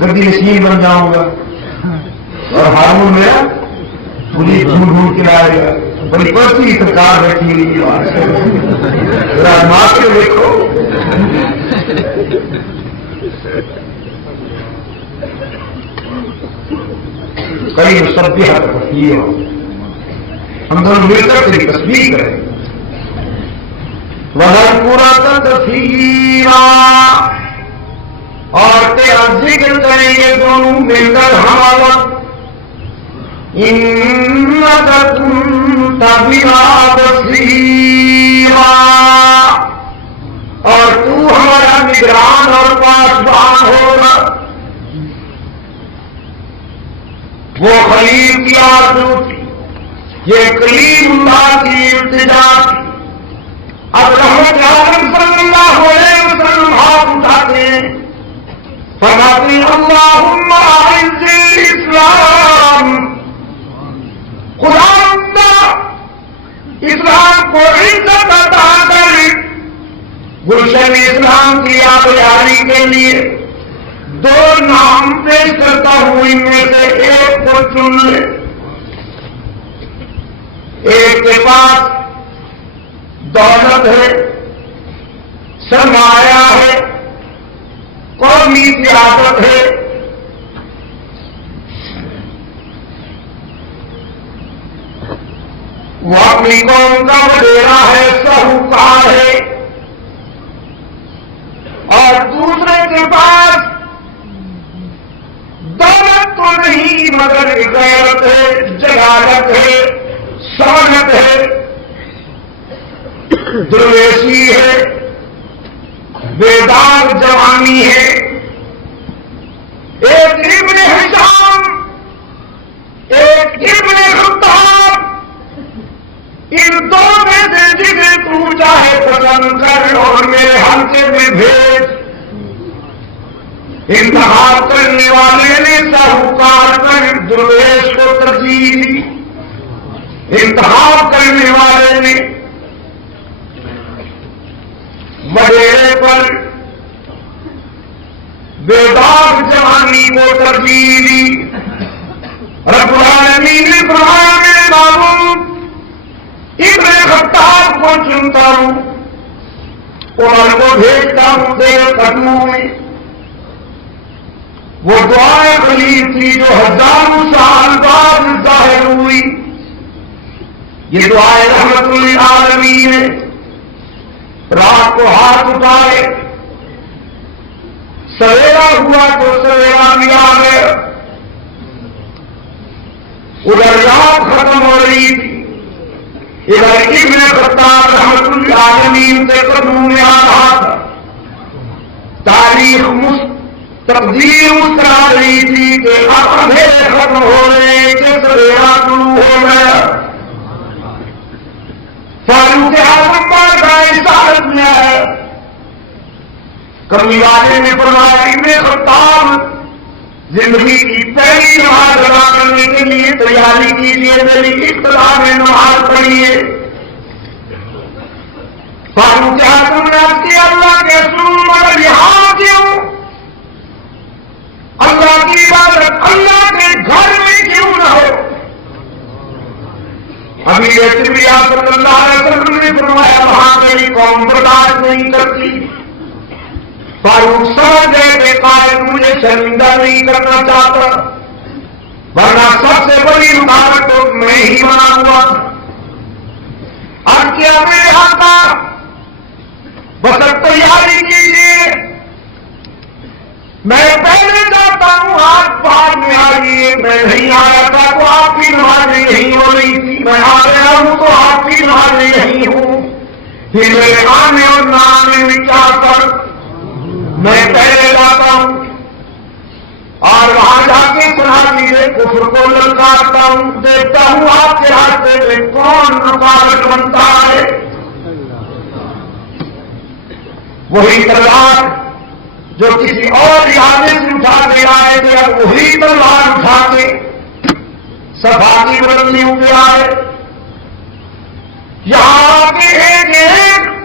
گدی نشین بن جاؤں گا اور ہارون میرا پوری ڈھونڈ ڈھونڈ کے لائے گا. بڑی پرسی سرکار بیٹھی ہوئی ہے، مار کے دیکھو. کئی سبھی کثیرا، ہم دونوں مل کر تیری تسبیح کریں. وَنَذْكُرَكَ كَثِيرًا، اور تیرا ذکر کریں گے دونوں مل کر ہم وقت. إِنَّكَ كُنتَ بِنَا بَصِيرًا، اور تو ہمارا نگران اور پاسبان ہوگا. وہ خلیل کی آرزو تھی، یہ کلیم اللہ کی التجا تھی. اب رحمت عالم صلی اللہ علیہ وسلم ہاتھ اٹھاتے ہیں، فرماتے ہیں اللہم اعز الاسلام. خدا اسلام کو عزت عطا کر. گلشن اسلام کی آبیاری کے لیے دو نام پیش کرتا ہوں، ان میں سے ایک کو چن لے. ایک کے پاس دولت ہے، سرمایہ ہے، قومی سیاست ہے. وہ اپنی قوم کا وڈیرا ہے، ساہوکار ہے. اور دوسرے کے پاس دولت تو نہیں مگر غیرت ہے، جلالت ہے، سمجھت ہے، درویشی ہے، بیدار جوانی ہے. ایک ابن ہشام، ایک ابن خطاب. ان دو میں سے جسے تو چاہے پسند کر اور میرے حلقے میں بھیج. انتخاب کرنے والے نے ساہوکار پر درویش کو ترجیح دی. انتخاب کرنے والے نے وڈیرے پر بیدار جوانی کو ترجیح دی. رب العالمین نے فرمایا میرے معبود ابن خطاب کو چنتا ہوں، عمر کو بھیجتا ہوں تیرے قدموں میں. وہ دعائے خلیل تھی جو ہزاروں سال بعد ظاہر ہوئی. یہ دعائے رحمت للعالمین ہے. رات کو ہاتھ اٹھائے، سویرا ہوا تو سویرا بھی آ گئے. ادھر رات ختم ہو رہی تھی، ادھر ابن خطاب رحمت العالمین سے قدموں میں آ رہا تھا، تاریخ تقدیر مسکرا رہی تھی کہ اب اندھیرے ختم ہو رہے کہ سویرا شروع ہو گیا۔ فاروق اعظم بارگاہ رسالت میں ہے، کمی والے نے فرمایا ابن خطاب زندگی کی پہلی نماز ادا کرنے کے لیے تیاری کیجیے، میری ابتدا میں نماز پڑھیے۔ فاروق اعظم نے عرض کیا اللہ کے رسول مگر یہاں کیوں؟ اللہ کی عبادت اللہ کے گھر میں کیوں نہ ہو؟ ابھی صلی اللہ علیہ وسلم نے فرمایا وہاں میری قوم برداشت نہیں کرتی۔ فاروق سمجھ گئے کہ قائد مجھے شرمندہ نہیں کرنا چاہتا، ورنہ سب سے بڑی رکاوٹ تو میں ہی بنا ہوا تھا۔ اب کیا میرے آقا بس اب تیاری کیجیے، میں پہلے جاتا ہوں، آپ بعد میں آئیے۔ میں نہیں آیا تھا تو آپ کی نمازیں یہی ہو رہی تھی، میں آ گیا ہوں تو آپ کی نمازیں یہی ہوں، پھر میرے آنے اور نہ آنے میں کیا فرق؟ میں پہلے جاتا ہوں اور وہاں جا کے سنا چیزیں کفر کو للکارتا ہوں، دیکھتا ہوں آپ کے راستے میں کون رکاوٹ بنتا ہے۔ وہی تلوار جو کسی اور ارادے سے اٹھا کے آئے تھے اب وہی تلوار اٹھا کے صفا کی بلندیوں پہ آئے۔ یہاں کے ایک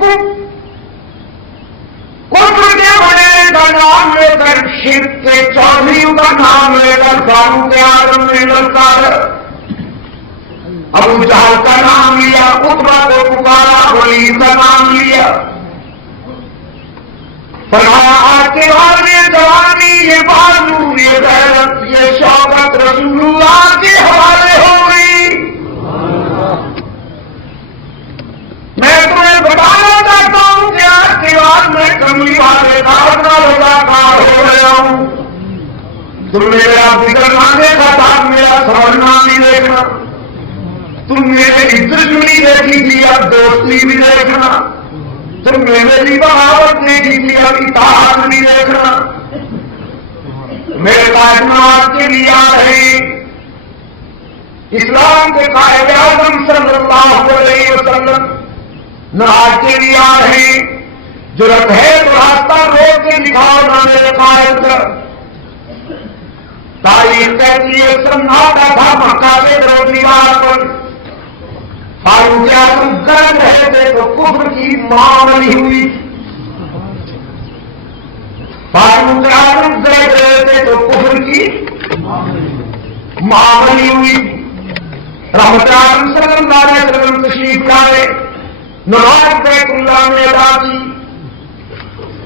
کفر کے بڑے کا نام لے کر شرک کے چودھریوں کا نام لے کر فاروق اعظم نے للکار ابو جہل کا نام لیا، عتبہ کو پکارا، ولید کا نام لیا، فرمایا آج کے بعد یہ جوانی، یہ بازو، یہ غیرت، یہ شوقت رسول اللہ کے حوالے ہو گئی۔ میں تمہیں بتانا چاہتا ہوں کہ آج کے بعد میں کملی والے کا اپنا رضاکار ہو گیا ہوں۔ تم نے میرا فکر نہ دیکھا تھا، میرا سمجھنا بھی دیکھنا، تم نے میری دشمنی دیکھی تھی اب دوستی بھی دیکھنا، تم نے میری بغاوت دیکھی تھی اب اطاعت بھی دیکھنا۔ میرے قائد نماز کے لیے آ رہے اسلام کے قائد اعظم صلی اللہ علیہ وسلم نماز کے لیے آ رہے، ضرورت ہے تو راستہ روک کے دکھاؤ نہ میرے قائد کا۔ تاریخ کہتی ہے سناٹا تھا مکہ کے دیوار پر، فاروق اعظم گرم رہے تھے تو کفر کی ماں بنی ہوئی، فاروق اعظم گرم رہے تھے تو کفر کی ماں بنی ہوئی۔ رحمت عالم صلی اللہ علیہ وسلم تشریف لائے، نماز بیت اللہ میں ادا کی۔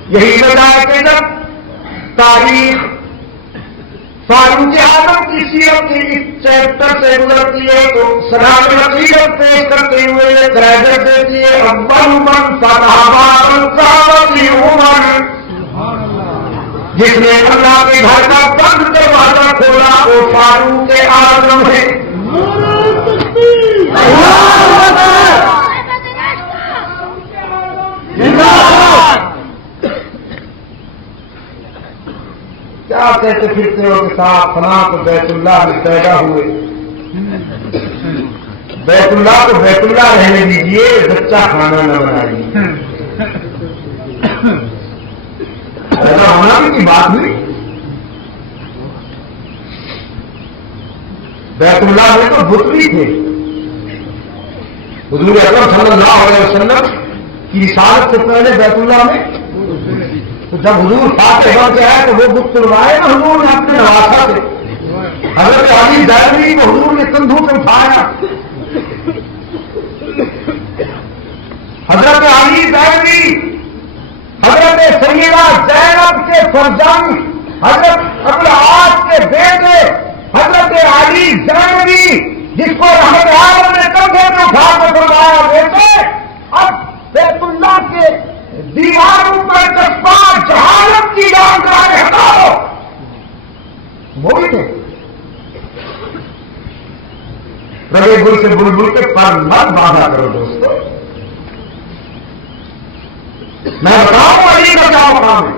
یہی وجہ ہے کہ جب تاریخ فاروق اعظم کی سیرت کے اس چیپٹر سے گزرتی ہے تو سلام عقیدت پیش کرتے ہوئے یہ گریجر دیتی ہے اول من فتح باب الکعبۃ عمر، جس نے اللہ کے گھر کا بند دروازہ کھولا وہ فاروق اعظم ہے۔ کیا کہتے پھرتے ہو کہ صاحب فلاں تو بیت اللہ میں پیدا ہوئے، بیت اللہ کو بیت اللہ رہنے دیجیے، بچہ کھانا نہ بنائیے، ایسا ہونا بھی کی بات نہیں۔ بیت اللہ میں تو بت بھی تھے، حضور اکرم صلی اللہ علیہ وسلم کی رسالت سے پہلے بیت اللہ میں تو جب حضور فاتح بن کے آئے تو وہ بت توڑوائے نا حضور نے اپنے نواسا سے۔ حضرت علی دہلوی کو حضور نے کندھوں سے اٹھایا، حضرت علی دہلوی حضرت سیدہ زینب کے فرزند حضرت ابوالعاص کے بیٹے حضرت علی زینبی، جس کو رحمت عالم نے کندھے میں اٹھا کر فرمایا بیٹے اب بیت اللہ کے دیواروں پر دستار جہالت کی رام کرائے ہٹاؤ، وہ بھی تھے بلبل سے بلبل کے پر مت باندھا کرو دوستو. میں بتاؤں علی کا کیا مقام ہے.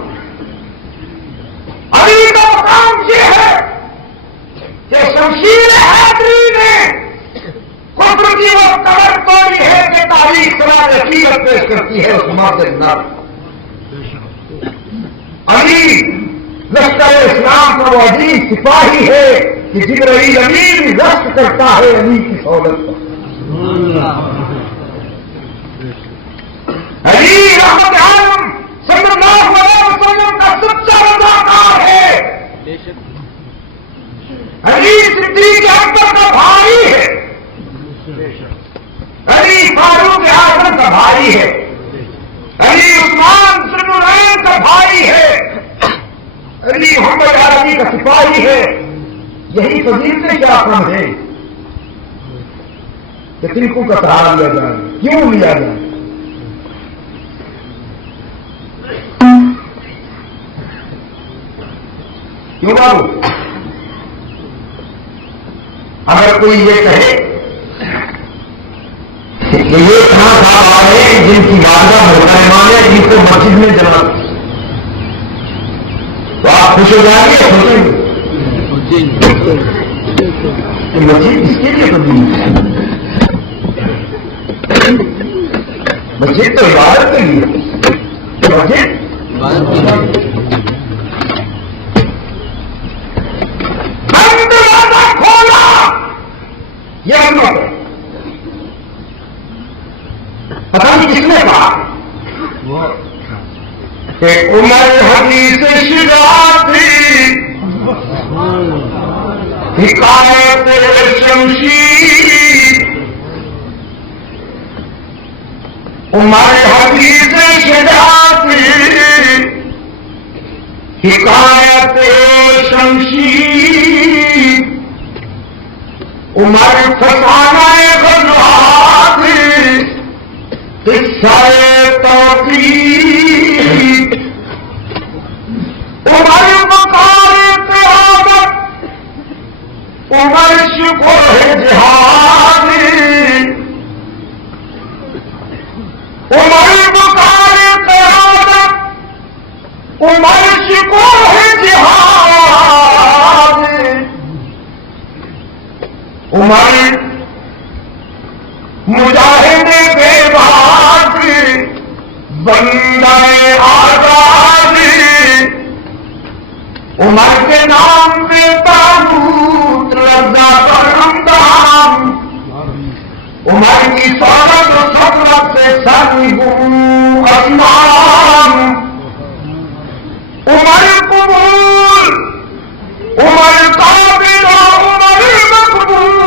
علی کا مقام یہ ہے کہ شمشیر حیدری نے کفر کی وہ کمر توڑی ہے کہ تاریخ سراج حقیقت پیش کرتی ہے اس مادر نام. علی لشکر اسلام کا وہ عظیم سپاہی ہے کہ جبرائیل امین رشک کرتا ہے علی کی سہولت پر. علی رحمت عالم صلی اللہ علیہ وسلم کا سچا رضاکار ہے. علی صدیق اکبر کا بھائی ہے. علی فاروق اعظم کا بھائی ہے. علی عثمان ذوالنورین کا بھائی ہے. علی محمد عربی کا سپاہی ہے. یہی فضیلتیں کیا کم ہے کہ تنکوں کا سہارا لیا جائے. کیوں لیا جائے؟ کیوں بابو؟ اگر کوئی یہ کہے کہ یہ کہاں صاحب آ رہے ہیں جن کی بارگاہ محترمان ہے جن کو مسجد میں جنا تو آپ خوش ہو جائیں گے. مسجد کس کے لیے بنی ہے؟ مسجد تو عبادت کے لیے. مسجد دروازہ کھولا یہ ہم لوگ پتا نہیں کس نے کہا کہ عمر حدیث شجاعت تھی حکایت شمشیر. عمر حدیث شجاعت تھی حکایت شمشیر. عمر فسانہ غزوات قصہ توفیق. عمر مقام قیامت عمر شکوہ جہاد. عمر مقام قیامت عمر شکوہ جہاد. عمر مجاہد بے باک بندہ آزاد. عمر کے نام پہ تابوت لگا پر ہمدام. عمر کی سعادت و سفرت سے سنگوں اسمان. عمر قبول عمر قابل عمر مقبول.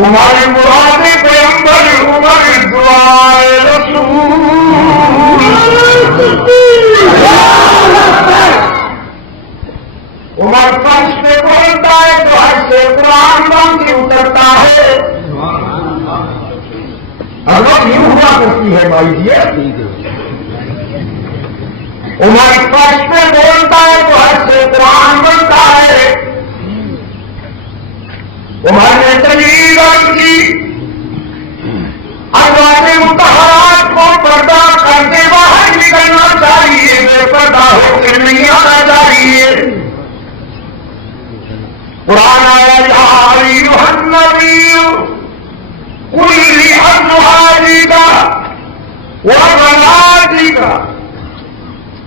عمر مراد پیغمبر عمر دعائے رسول. عمر فرش پہ بولتا ہے تو حج سے قرآن بن کے اترتا ہے. ہر وقت یوں ہوا کرتی ہے بھائی جی. عمر فرش پہ بولتا ہے تو حج سے قرآن بنتا ہے. عمر نے تجویز کی ازواج مطہرات کو پردہ کرتے باہر نکلنا چاہیے. بے پردہ ہو کے نہیں آنا چاہیے. قرآن آیا یا ایھا النبی قل لأزواجک وبناتک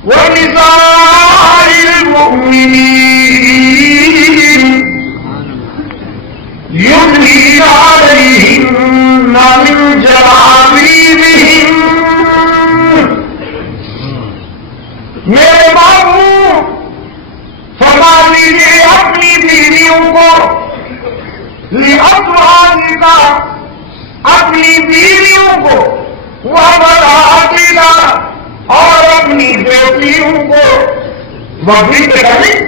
ونساء المؤمنین یدنین علیہن من جلابیبہن. میرے بابو فرما لیجیے اپنی بیویوں کو لأزواجک اپنی بیویوں کو وبناتک اور اپنی بیٹیوں کو. وہ بنت کہیں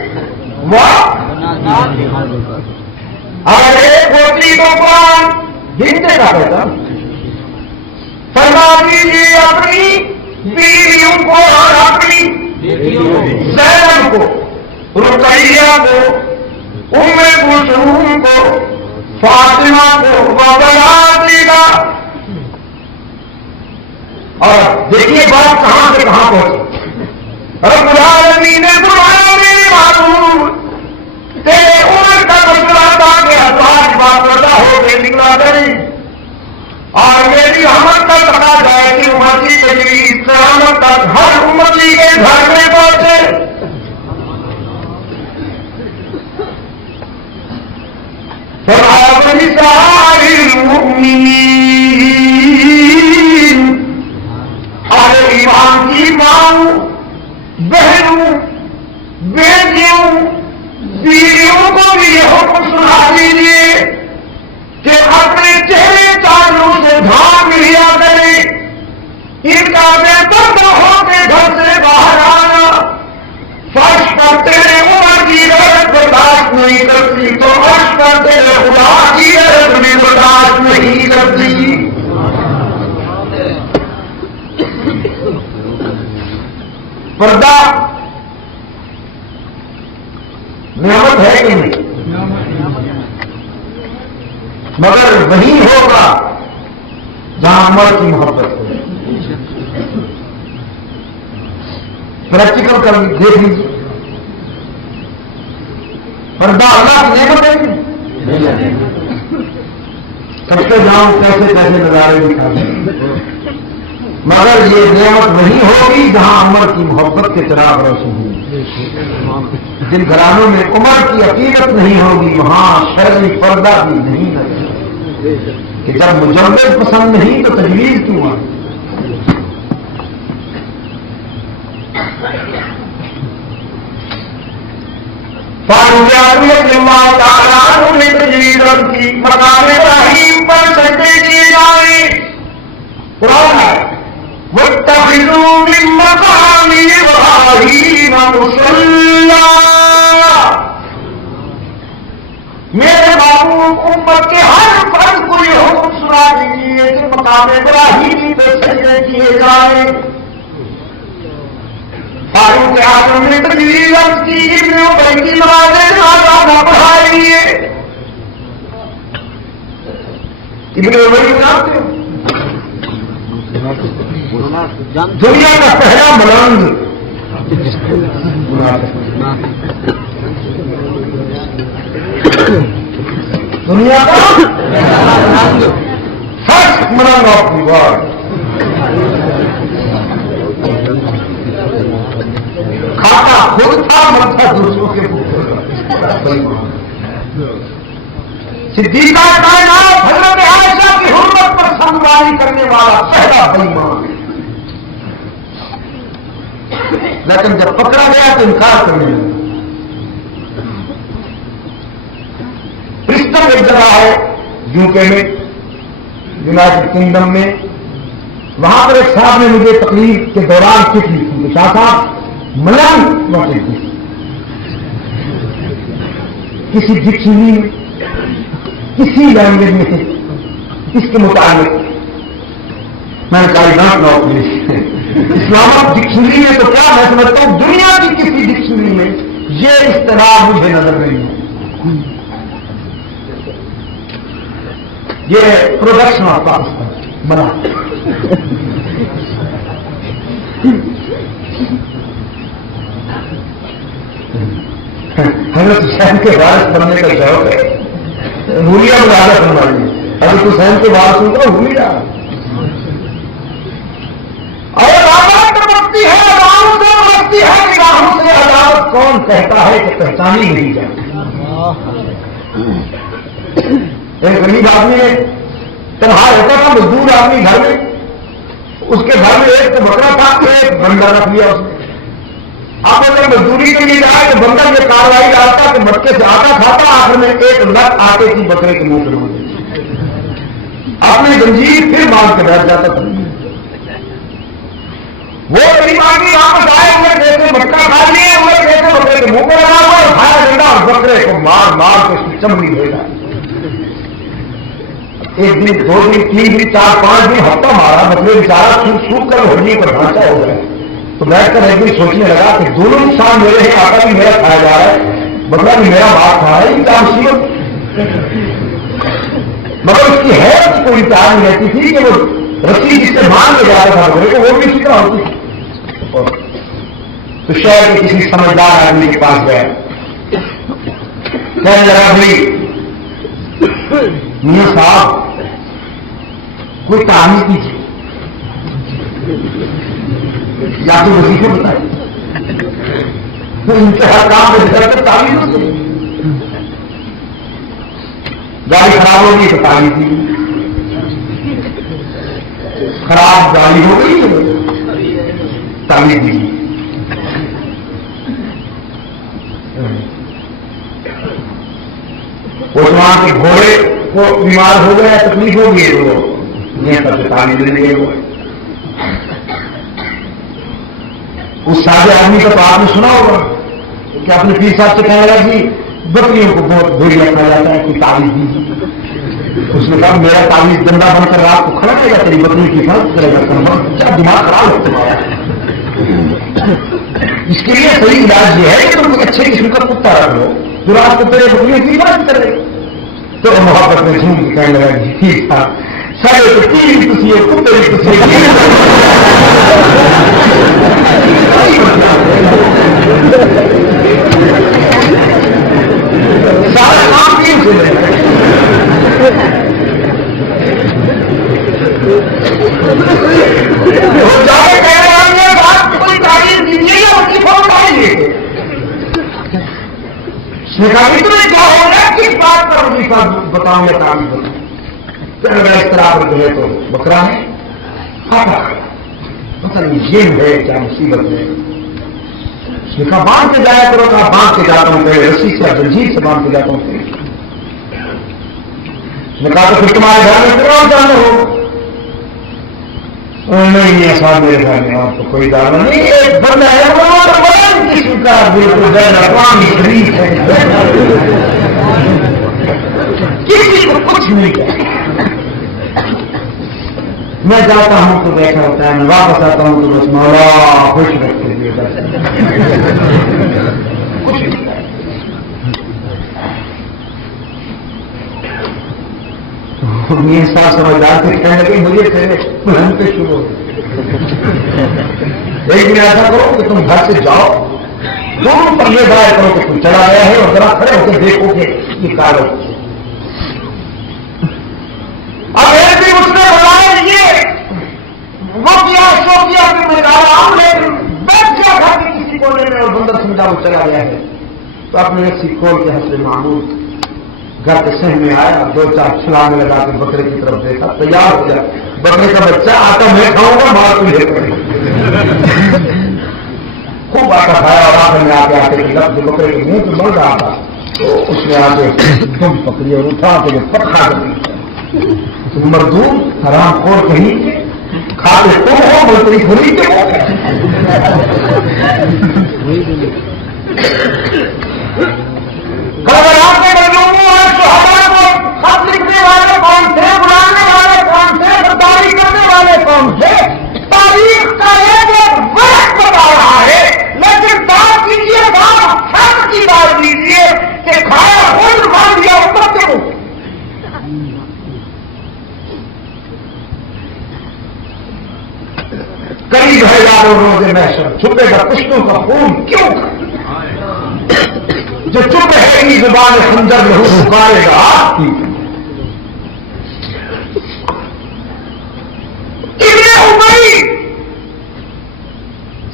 وہ اگر ایک ہوتی تو کون بنت کا بیٹا. فرما دیجیے اپنی بیویوں کو اور اپنی زینب کو رقیہ کو ام کلثوم کو، فاطمہ کو بنا دے گا. اور دیکھیے بات کہاں سے کہاں پہنچی. رب العالمین نے فرمایا میرے معبود تیرے عمر کا مسئلہ تھا کہ ازواج باپردہ ہو کے نکلا کریں، اور میری رحمت کا تقاضا ہے کہ امتی تجویز قیامت تک ہر امتی کے گھر میں پہنچے. فَنِسَاءِ الْمُؤْمِنِينَ، اہل ایمان کی ماں، بہنوں، بیٹیوں، بیویوں کو بھی یہ حکم سنا دیجیے کہ اپنے چہرے چالوں سے ڈھانپ لیا کرے. ان کا بے پردہ ہو کے گھر سے باہر آنا، فرش پر تیرے عمر کی غیرت برداشت نہیں کرتی تو فرش پر تیرے خدا کی غیرت بھی برداشت نہیں کرتی. پردہ نعمت ہے کہ نہیں؟ مگر وہی ہوگا جہاں عمر کی محبت ہو. پریکٹیکل کر دیکھ لیجیے. پردہ اللہ کی نعمت ہے. کرتے جاؤں کیسے کیسے نظارے دکھا دیں، مگر یہ نعمت وہی ہوگی جہاں عمر کی محبت کے چراغ روشن ہوگی. جن گھرانوں میں عمر کی عقیدت نہیں ہوگی وہاں شرعی پردہ بھی نہیں لگے. کہ جب مجوز پسند نہیں تو تجویز کیوں آئی. اللہ تعالیٰ عنہ نے تجویز رکھ کی مقام ابراہیم پر سجدے کیے جائیں. قرآن ہے وَاتَّخِذُوا مِن مَّقَامِ إِبْرَاهِيمَ مُصَلًّى. میرے معبود امت کے ہر فرد کو یہ حکم سنا دیجیے کہ مقام ابراہیم پر سجدے کیے جائیں. فاروق اعظم نے تجویز رکھ کی ابن ابی کی نماز جنازہ پڑھائیے. ابن ابی جانتے ہو دنیا کا پہلا ملنگ، دنیا کا فرسٹ ملنگ آف دی ورلڈ. کھاتا خود تھا مرتا دوسروں کے صدیقہ کائنات حضرت عائشہ کی حرمت پر سنگاری کرنے والا پہلا بےایمان. لیکن جب پکڑا گیا تو انکار کرنے لگا. پرسٹن ایک جگہ ہے UK میں، یونائٹڈ کنگڈم میں. وہاں پر ایک صاحب نے مجھے تقریر کے دوران چٹھ لکھی. شاہ صاحب ملنگ نوٹس دی کسی ڈکشنری میں، کسی لینگویج میں سے اس کے متعلق. میں نے کہا ناٹ نوٹ اسلامک ڈکشنری میں تو کیا، میں سمجھتا ہوں دنیا کی کسی ڈکشنری میں یہ اصطلاح مجھے نظر نہیں ہے. یہ پروڈکشن آف پاکستان بنا. حضرت حسین کے وارث بننے کا شوق ہے. حلیہ مظاہرہ فرمائیے. حضرت حسین کے وارث ہوں تو حلیہ اور عدالت بڑھتی ہے، عدالت سے بڑھتی ہے، نگاہوں سے عدالت کون کہتا ہے کہ پہچانی نہیں جاتی. ایک غریب آدمی ہے، تنہا رہتا تھا، مزدور آدمی گھر میں. اس کے گھر میں ایک تو بکرا تھا، ایک بندہ رکھ لیا اس نے. آپ اگر مزدوری کے لیے جائے تو بندہ یہ کاروائی ڈالتا کہ مٹکے سے آٹا کھاتا، آخر میں ایک لت آٹے کی بکرے کے منہ پہ ہوتی. اپنی زنجیر پھر باندھ کے بیٹھ جاتا تھا. وہ غریب آدمی واپس آئے ہوئے جیسے مٹکا کھا لیے ہوئے جیسے بکرے کے منہ پہ لگا ہوا اور کھایا ڈنڈا اور بکرے کو مار مار کے اس کی چمڑی بھیجا. ایک دن، 2 دن، 3 دن، 4 5 دن، ہفتہ مارا. بکرے بیچارہ سوکھ کر ہڈی پر ڈھانچہ ہو گیا. تو بیٹھ کر ایک دن سوچنے لگا کہ دونوں انسان میرے ہیں، آٹا بھی میرا کھایا جا رہا ہے، بکرا بھی میرا باپ تھا ہے کیا مصیبت، مگر اس کی حیرت کوئی انتہا نہیں رہتی تھی کہ وہ رسی جس سے مان لے جاتا تھا بکرے کو وہ بھی اسی طرح ہوتی تھی۔ تو شہر کے کسی سمجھدار آدمی کے پاس گیا، کہنے لگا بھائی میاں صاحب کوئی کہانی کیجیے یا تو وظیفے بتائے، انتہا کام میں تعلیم ہوتی، گاڑی خراب ہوگی تو تعلیم دی، خراب گاڑی ہو گئی تو تعلیم دی، عثمان کے گھوڑے کو بیمار ہو گیا تکلیف ہو گئی تو یہ سب سے تعلیم دینے کے ہوئے۔ اس سادے آدمی کا تو آپ نے سنا ہوگا کہ اپنے پیر صاحب سے کہنے لگا کہ بکریوں کو بہت بھوڑی رکھا جاتا ہے کوئی تعویذ دیجیے۔ اس نے کہا میرا تعویذ گندا بن کر رات کو کھڑا رہے گا، تیری بکری کی فرق کرے گا، کیا دماغ خراب ہوتا ہے۔ اس کے لیے صحیح علاج یہ ہے کہ تم اچھے قسم کا کتا رکھ لو جو رات کو تیرے بکریوں کی عبادت کرے۔ تو محبت میں جھوم کے کہنے لگا جی ٹھیک تھا، سارے تو تین کسی ہے کتے کسی سارا کام تین سے لے کوئی تعلیم دیجیے یا اس کی فوٹ آئیں گے تمہیں کیا ہوگا کس بات پر وظیفہ بتاؤں یا تعلیم بتاؤں، اس طرح جو ہے تو بکرا ہے پتہ نہیں یہ ہے کیا مصیبت ہے۔ اس نے کہا باندھ کے جایا کرو، کہا باندھ کے جاتا ہوں، پہلے رسی سے زنجیر سے باندھ کے جاتا ہوں۔ اس نے کہا تو پھر تمہارے گھر میں پھر اور جانا ہو؟ نہیں ایسا میرے گھر میں آپ کو کوئی دعویٰ نہیں، ایک بندہ ہے وہ قسم کا بالکل بین الاقوامی شریف ہے، کسی کو کچھ نہیں کہا۔ میں جاتا ہوں تو بیٹھا ہوتا ہے، میں واپس آتا ہوں تو بس مولا خوش رکھتے ہوئے کچھ نہیں۔ میاں صاحب سمجھدار سے کہنے لگے مجھے تیرے ہم پہ شروع ایک دن ایسا کرو کہ تم گھر سے جاؤ، دونوں پر یہ ظاہر کرو کہ تم چلا گیا ہے اور ذرا کھڑے ہو کے دیکھو کہ یہ کاغذ اب ایک دن اس نے بتایا یہ وہ کیا شو کیا کہ میں آرام لے بیٹھ گیا گھر کے کسی کونے میں اور بندر سمجھا وہ چلا گیا ہے، تو اپنے رسی کھول کے حسب معمول گھر کے سہ میں آیا، دو چار چھلانگیں لگا کے بکرے کی طرف دیکھا، تیار ہو گیا بکرے کا بچہ آتا میں کھاؤں گا مار تجھے خوب آتا کھایا اور آخر میں آتے آتے جو بکرے کے منہ پہ مر رہا تھا تو اس نے آگے تم پکڑی اور اٹھا کے پکا کر دی، مردود حرام خور کہیں کے کھاتے تم ہو بکری کھلی کے ہو۔ خط لکھنے والے کون تھے، بلانے والے کون تھے، غداری کرنے والے کون تھے، تاریخ کا ایک وقت بتا رہا ہے، لیکن بات کیجیے بات حق کی بات کیجیے کہ کھایا خود مار دیا اوپر کے منہ۔ قریب ہے یاروں روزے محشر، چھپے گا پشتوں کا خون کیوں؟ جو چپ ہے کی زبان خنجر لہو پکارے گا آپ کی۔ ابن ابی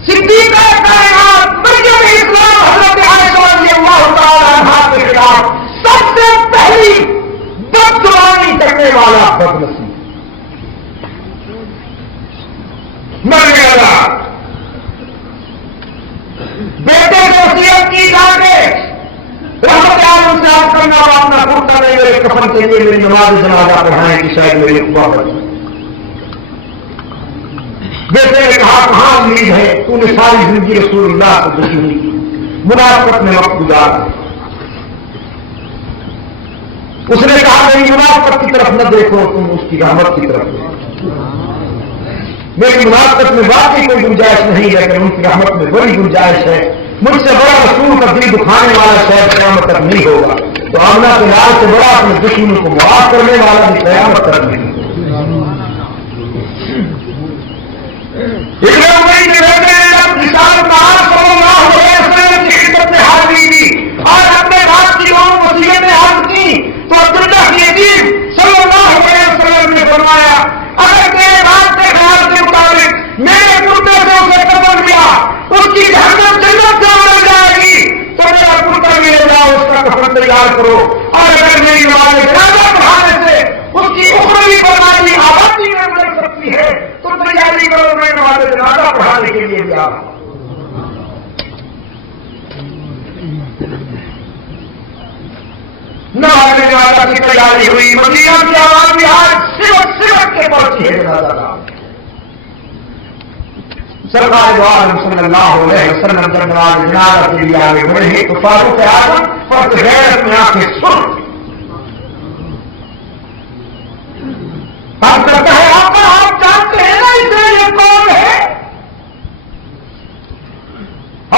صدیقہ کائنات مریم اسلام حضرت عائشہ رضی اللہ تعالی عنہا کے خلاف سب سے پہلی بدزبانی کرنے والا بدنصیب مر گیا، بیٹے کو وصیت کی جانے رحمت عالم سے آپ کرنا اور اپنا کرتا نہیں میرے کفن کے لیے میری نماز جنازہ پڑھائیں کہ شاید میری افواہ بچے۔ بیٹے نے کہا کہاں امید ہے، تو نے ساری زندگی رسول اللہ سے دشمنی کی، منافقت میں وقت گزارا۔ اس نے کہا میری منافقت کی طرف نہ دیکھو، تم اس کی رحمت کی طرف دیکھو۔ میری منافقت میں واقعی کوئی گنجائش نہیں ہے، لیکن ان کی رحمت میں بڑی گنجائش ہے۔ مجھ سے بڑا رسول کا دل دکھانے والا شاید قیامت تک نہیں ہوگا، تو آمنہ کے لال سے بڑا اپنے دشمنوں کو معاف کرنے والا بھی قیامت تک نہیں ہوگا۔ خدمت میں حاضری دی اور اپنے بات کی اور وصیتیں عرض کی تو عبداللہ کی عجیب صلی اللہ علیہ وسلم نے فرمایا اگر میرے بات کے خیال کے مطابق میرے کرتے سے اسے قتل کیا اس کی جہنم جنت سے مل جائے گی تو میرا کرتا میرے جاؤ اس کا کفن تیار کرو، اور اگر میری نماز جنازہ پڑھانے سے اس کی اخروی بربادی آبادی میں مل سکتی ہے تو تیاری کرو، میں نماز جنازہ پڑھانے کے لیے بھی آ رہا ہوں۔ نماز جنازہ کی تیاری ہوئی، مدینہ کی آواز بھی آج سمٹ کے پہنچی ہے جنازہ کا۔ سرکار دو عالم صلی اللہ علیہ وسلم جب نماز جنازہ کے لیے آگے بڑھے تو فاروق اعظم فرد غیرت میں آنکھیں سن آپ کرتا ہے آپ جانتے ہیں نا اسے یہ کون ہے؟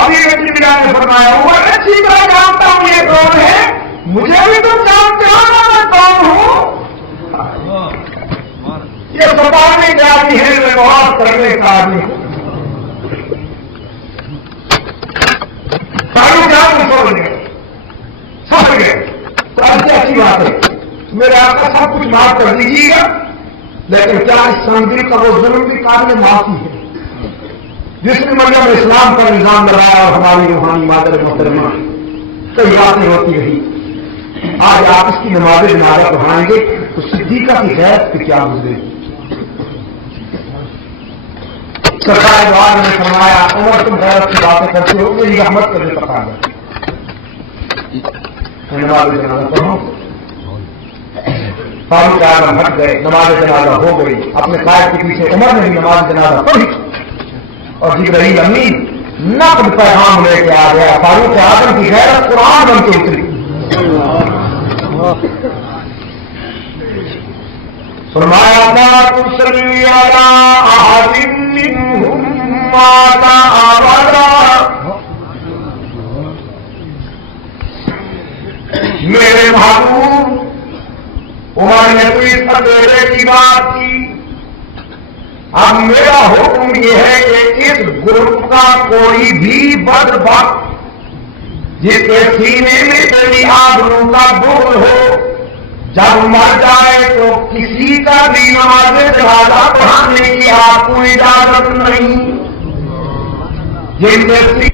ابھی بیٹی بلا نے فرمایا ہوا میں اچھی طرح جانتا ہوں یہ کون ہے، مجھے بھی تم جانتے ہو نا میں کون ہوں؟ یہ بتانے کا آدمی ہے، میں معاف کرنے کا آدمی ہوں۔ سمجھ گئے تو اچھی بات ہے، میرے آپ کا سب کچھ معاف کر دیجیے گا، لیکن کیا اس سمندری کا وہ ظلم بھی قابل معافی ہے جس نے مذہب اسلام کا نظام لگایا اور ہماری روحانی مادر محترمہ کئی باتیں ہوتی رہی، آج آپ اس کی نماز جنازہ پڑھائیں گے تو صدیقہ کی غیرت پہ کیا گزرے گی؟ سرکار دو عالم نے فرمایا عمر تم غیرت کی باتیں کرتے ہو، میری رحمت کرنے کا کام ہے، نماز جنازہ پڑھو۔ فاروق اعظم ہٹ گئے، نماز جنازہ ہو گئی، اپنے قائد کے پیچھے عمر نے بھی نماز جنازہ پڑھی اور جبرائیل امین نقد پیغام لے کے آ گیا، فاروق اعظم کی غیرت قرآن بن کے اتری۔ فرمایا لا تصلی علی احد منهم مات ابدا، میرے محبوب عمر نے تو اس اندھیرے کی بات کی، اب میرا حکم یہ ہے کہ اس گروپ کا کوئی بھی بدبخت جس کے سینے میں تیری آبرو کا بغض ہو جب مر جائے تو کسی کا بھی نماز جنازہ پڑھانے کی آپ کو اجازت نہیں، جن میں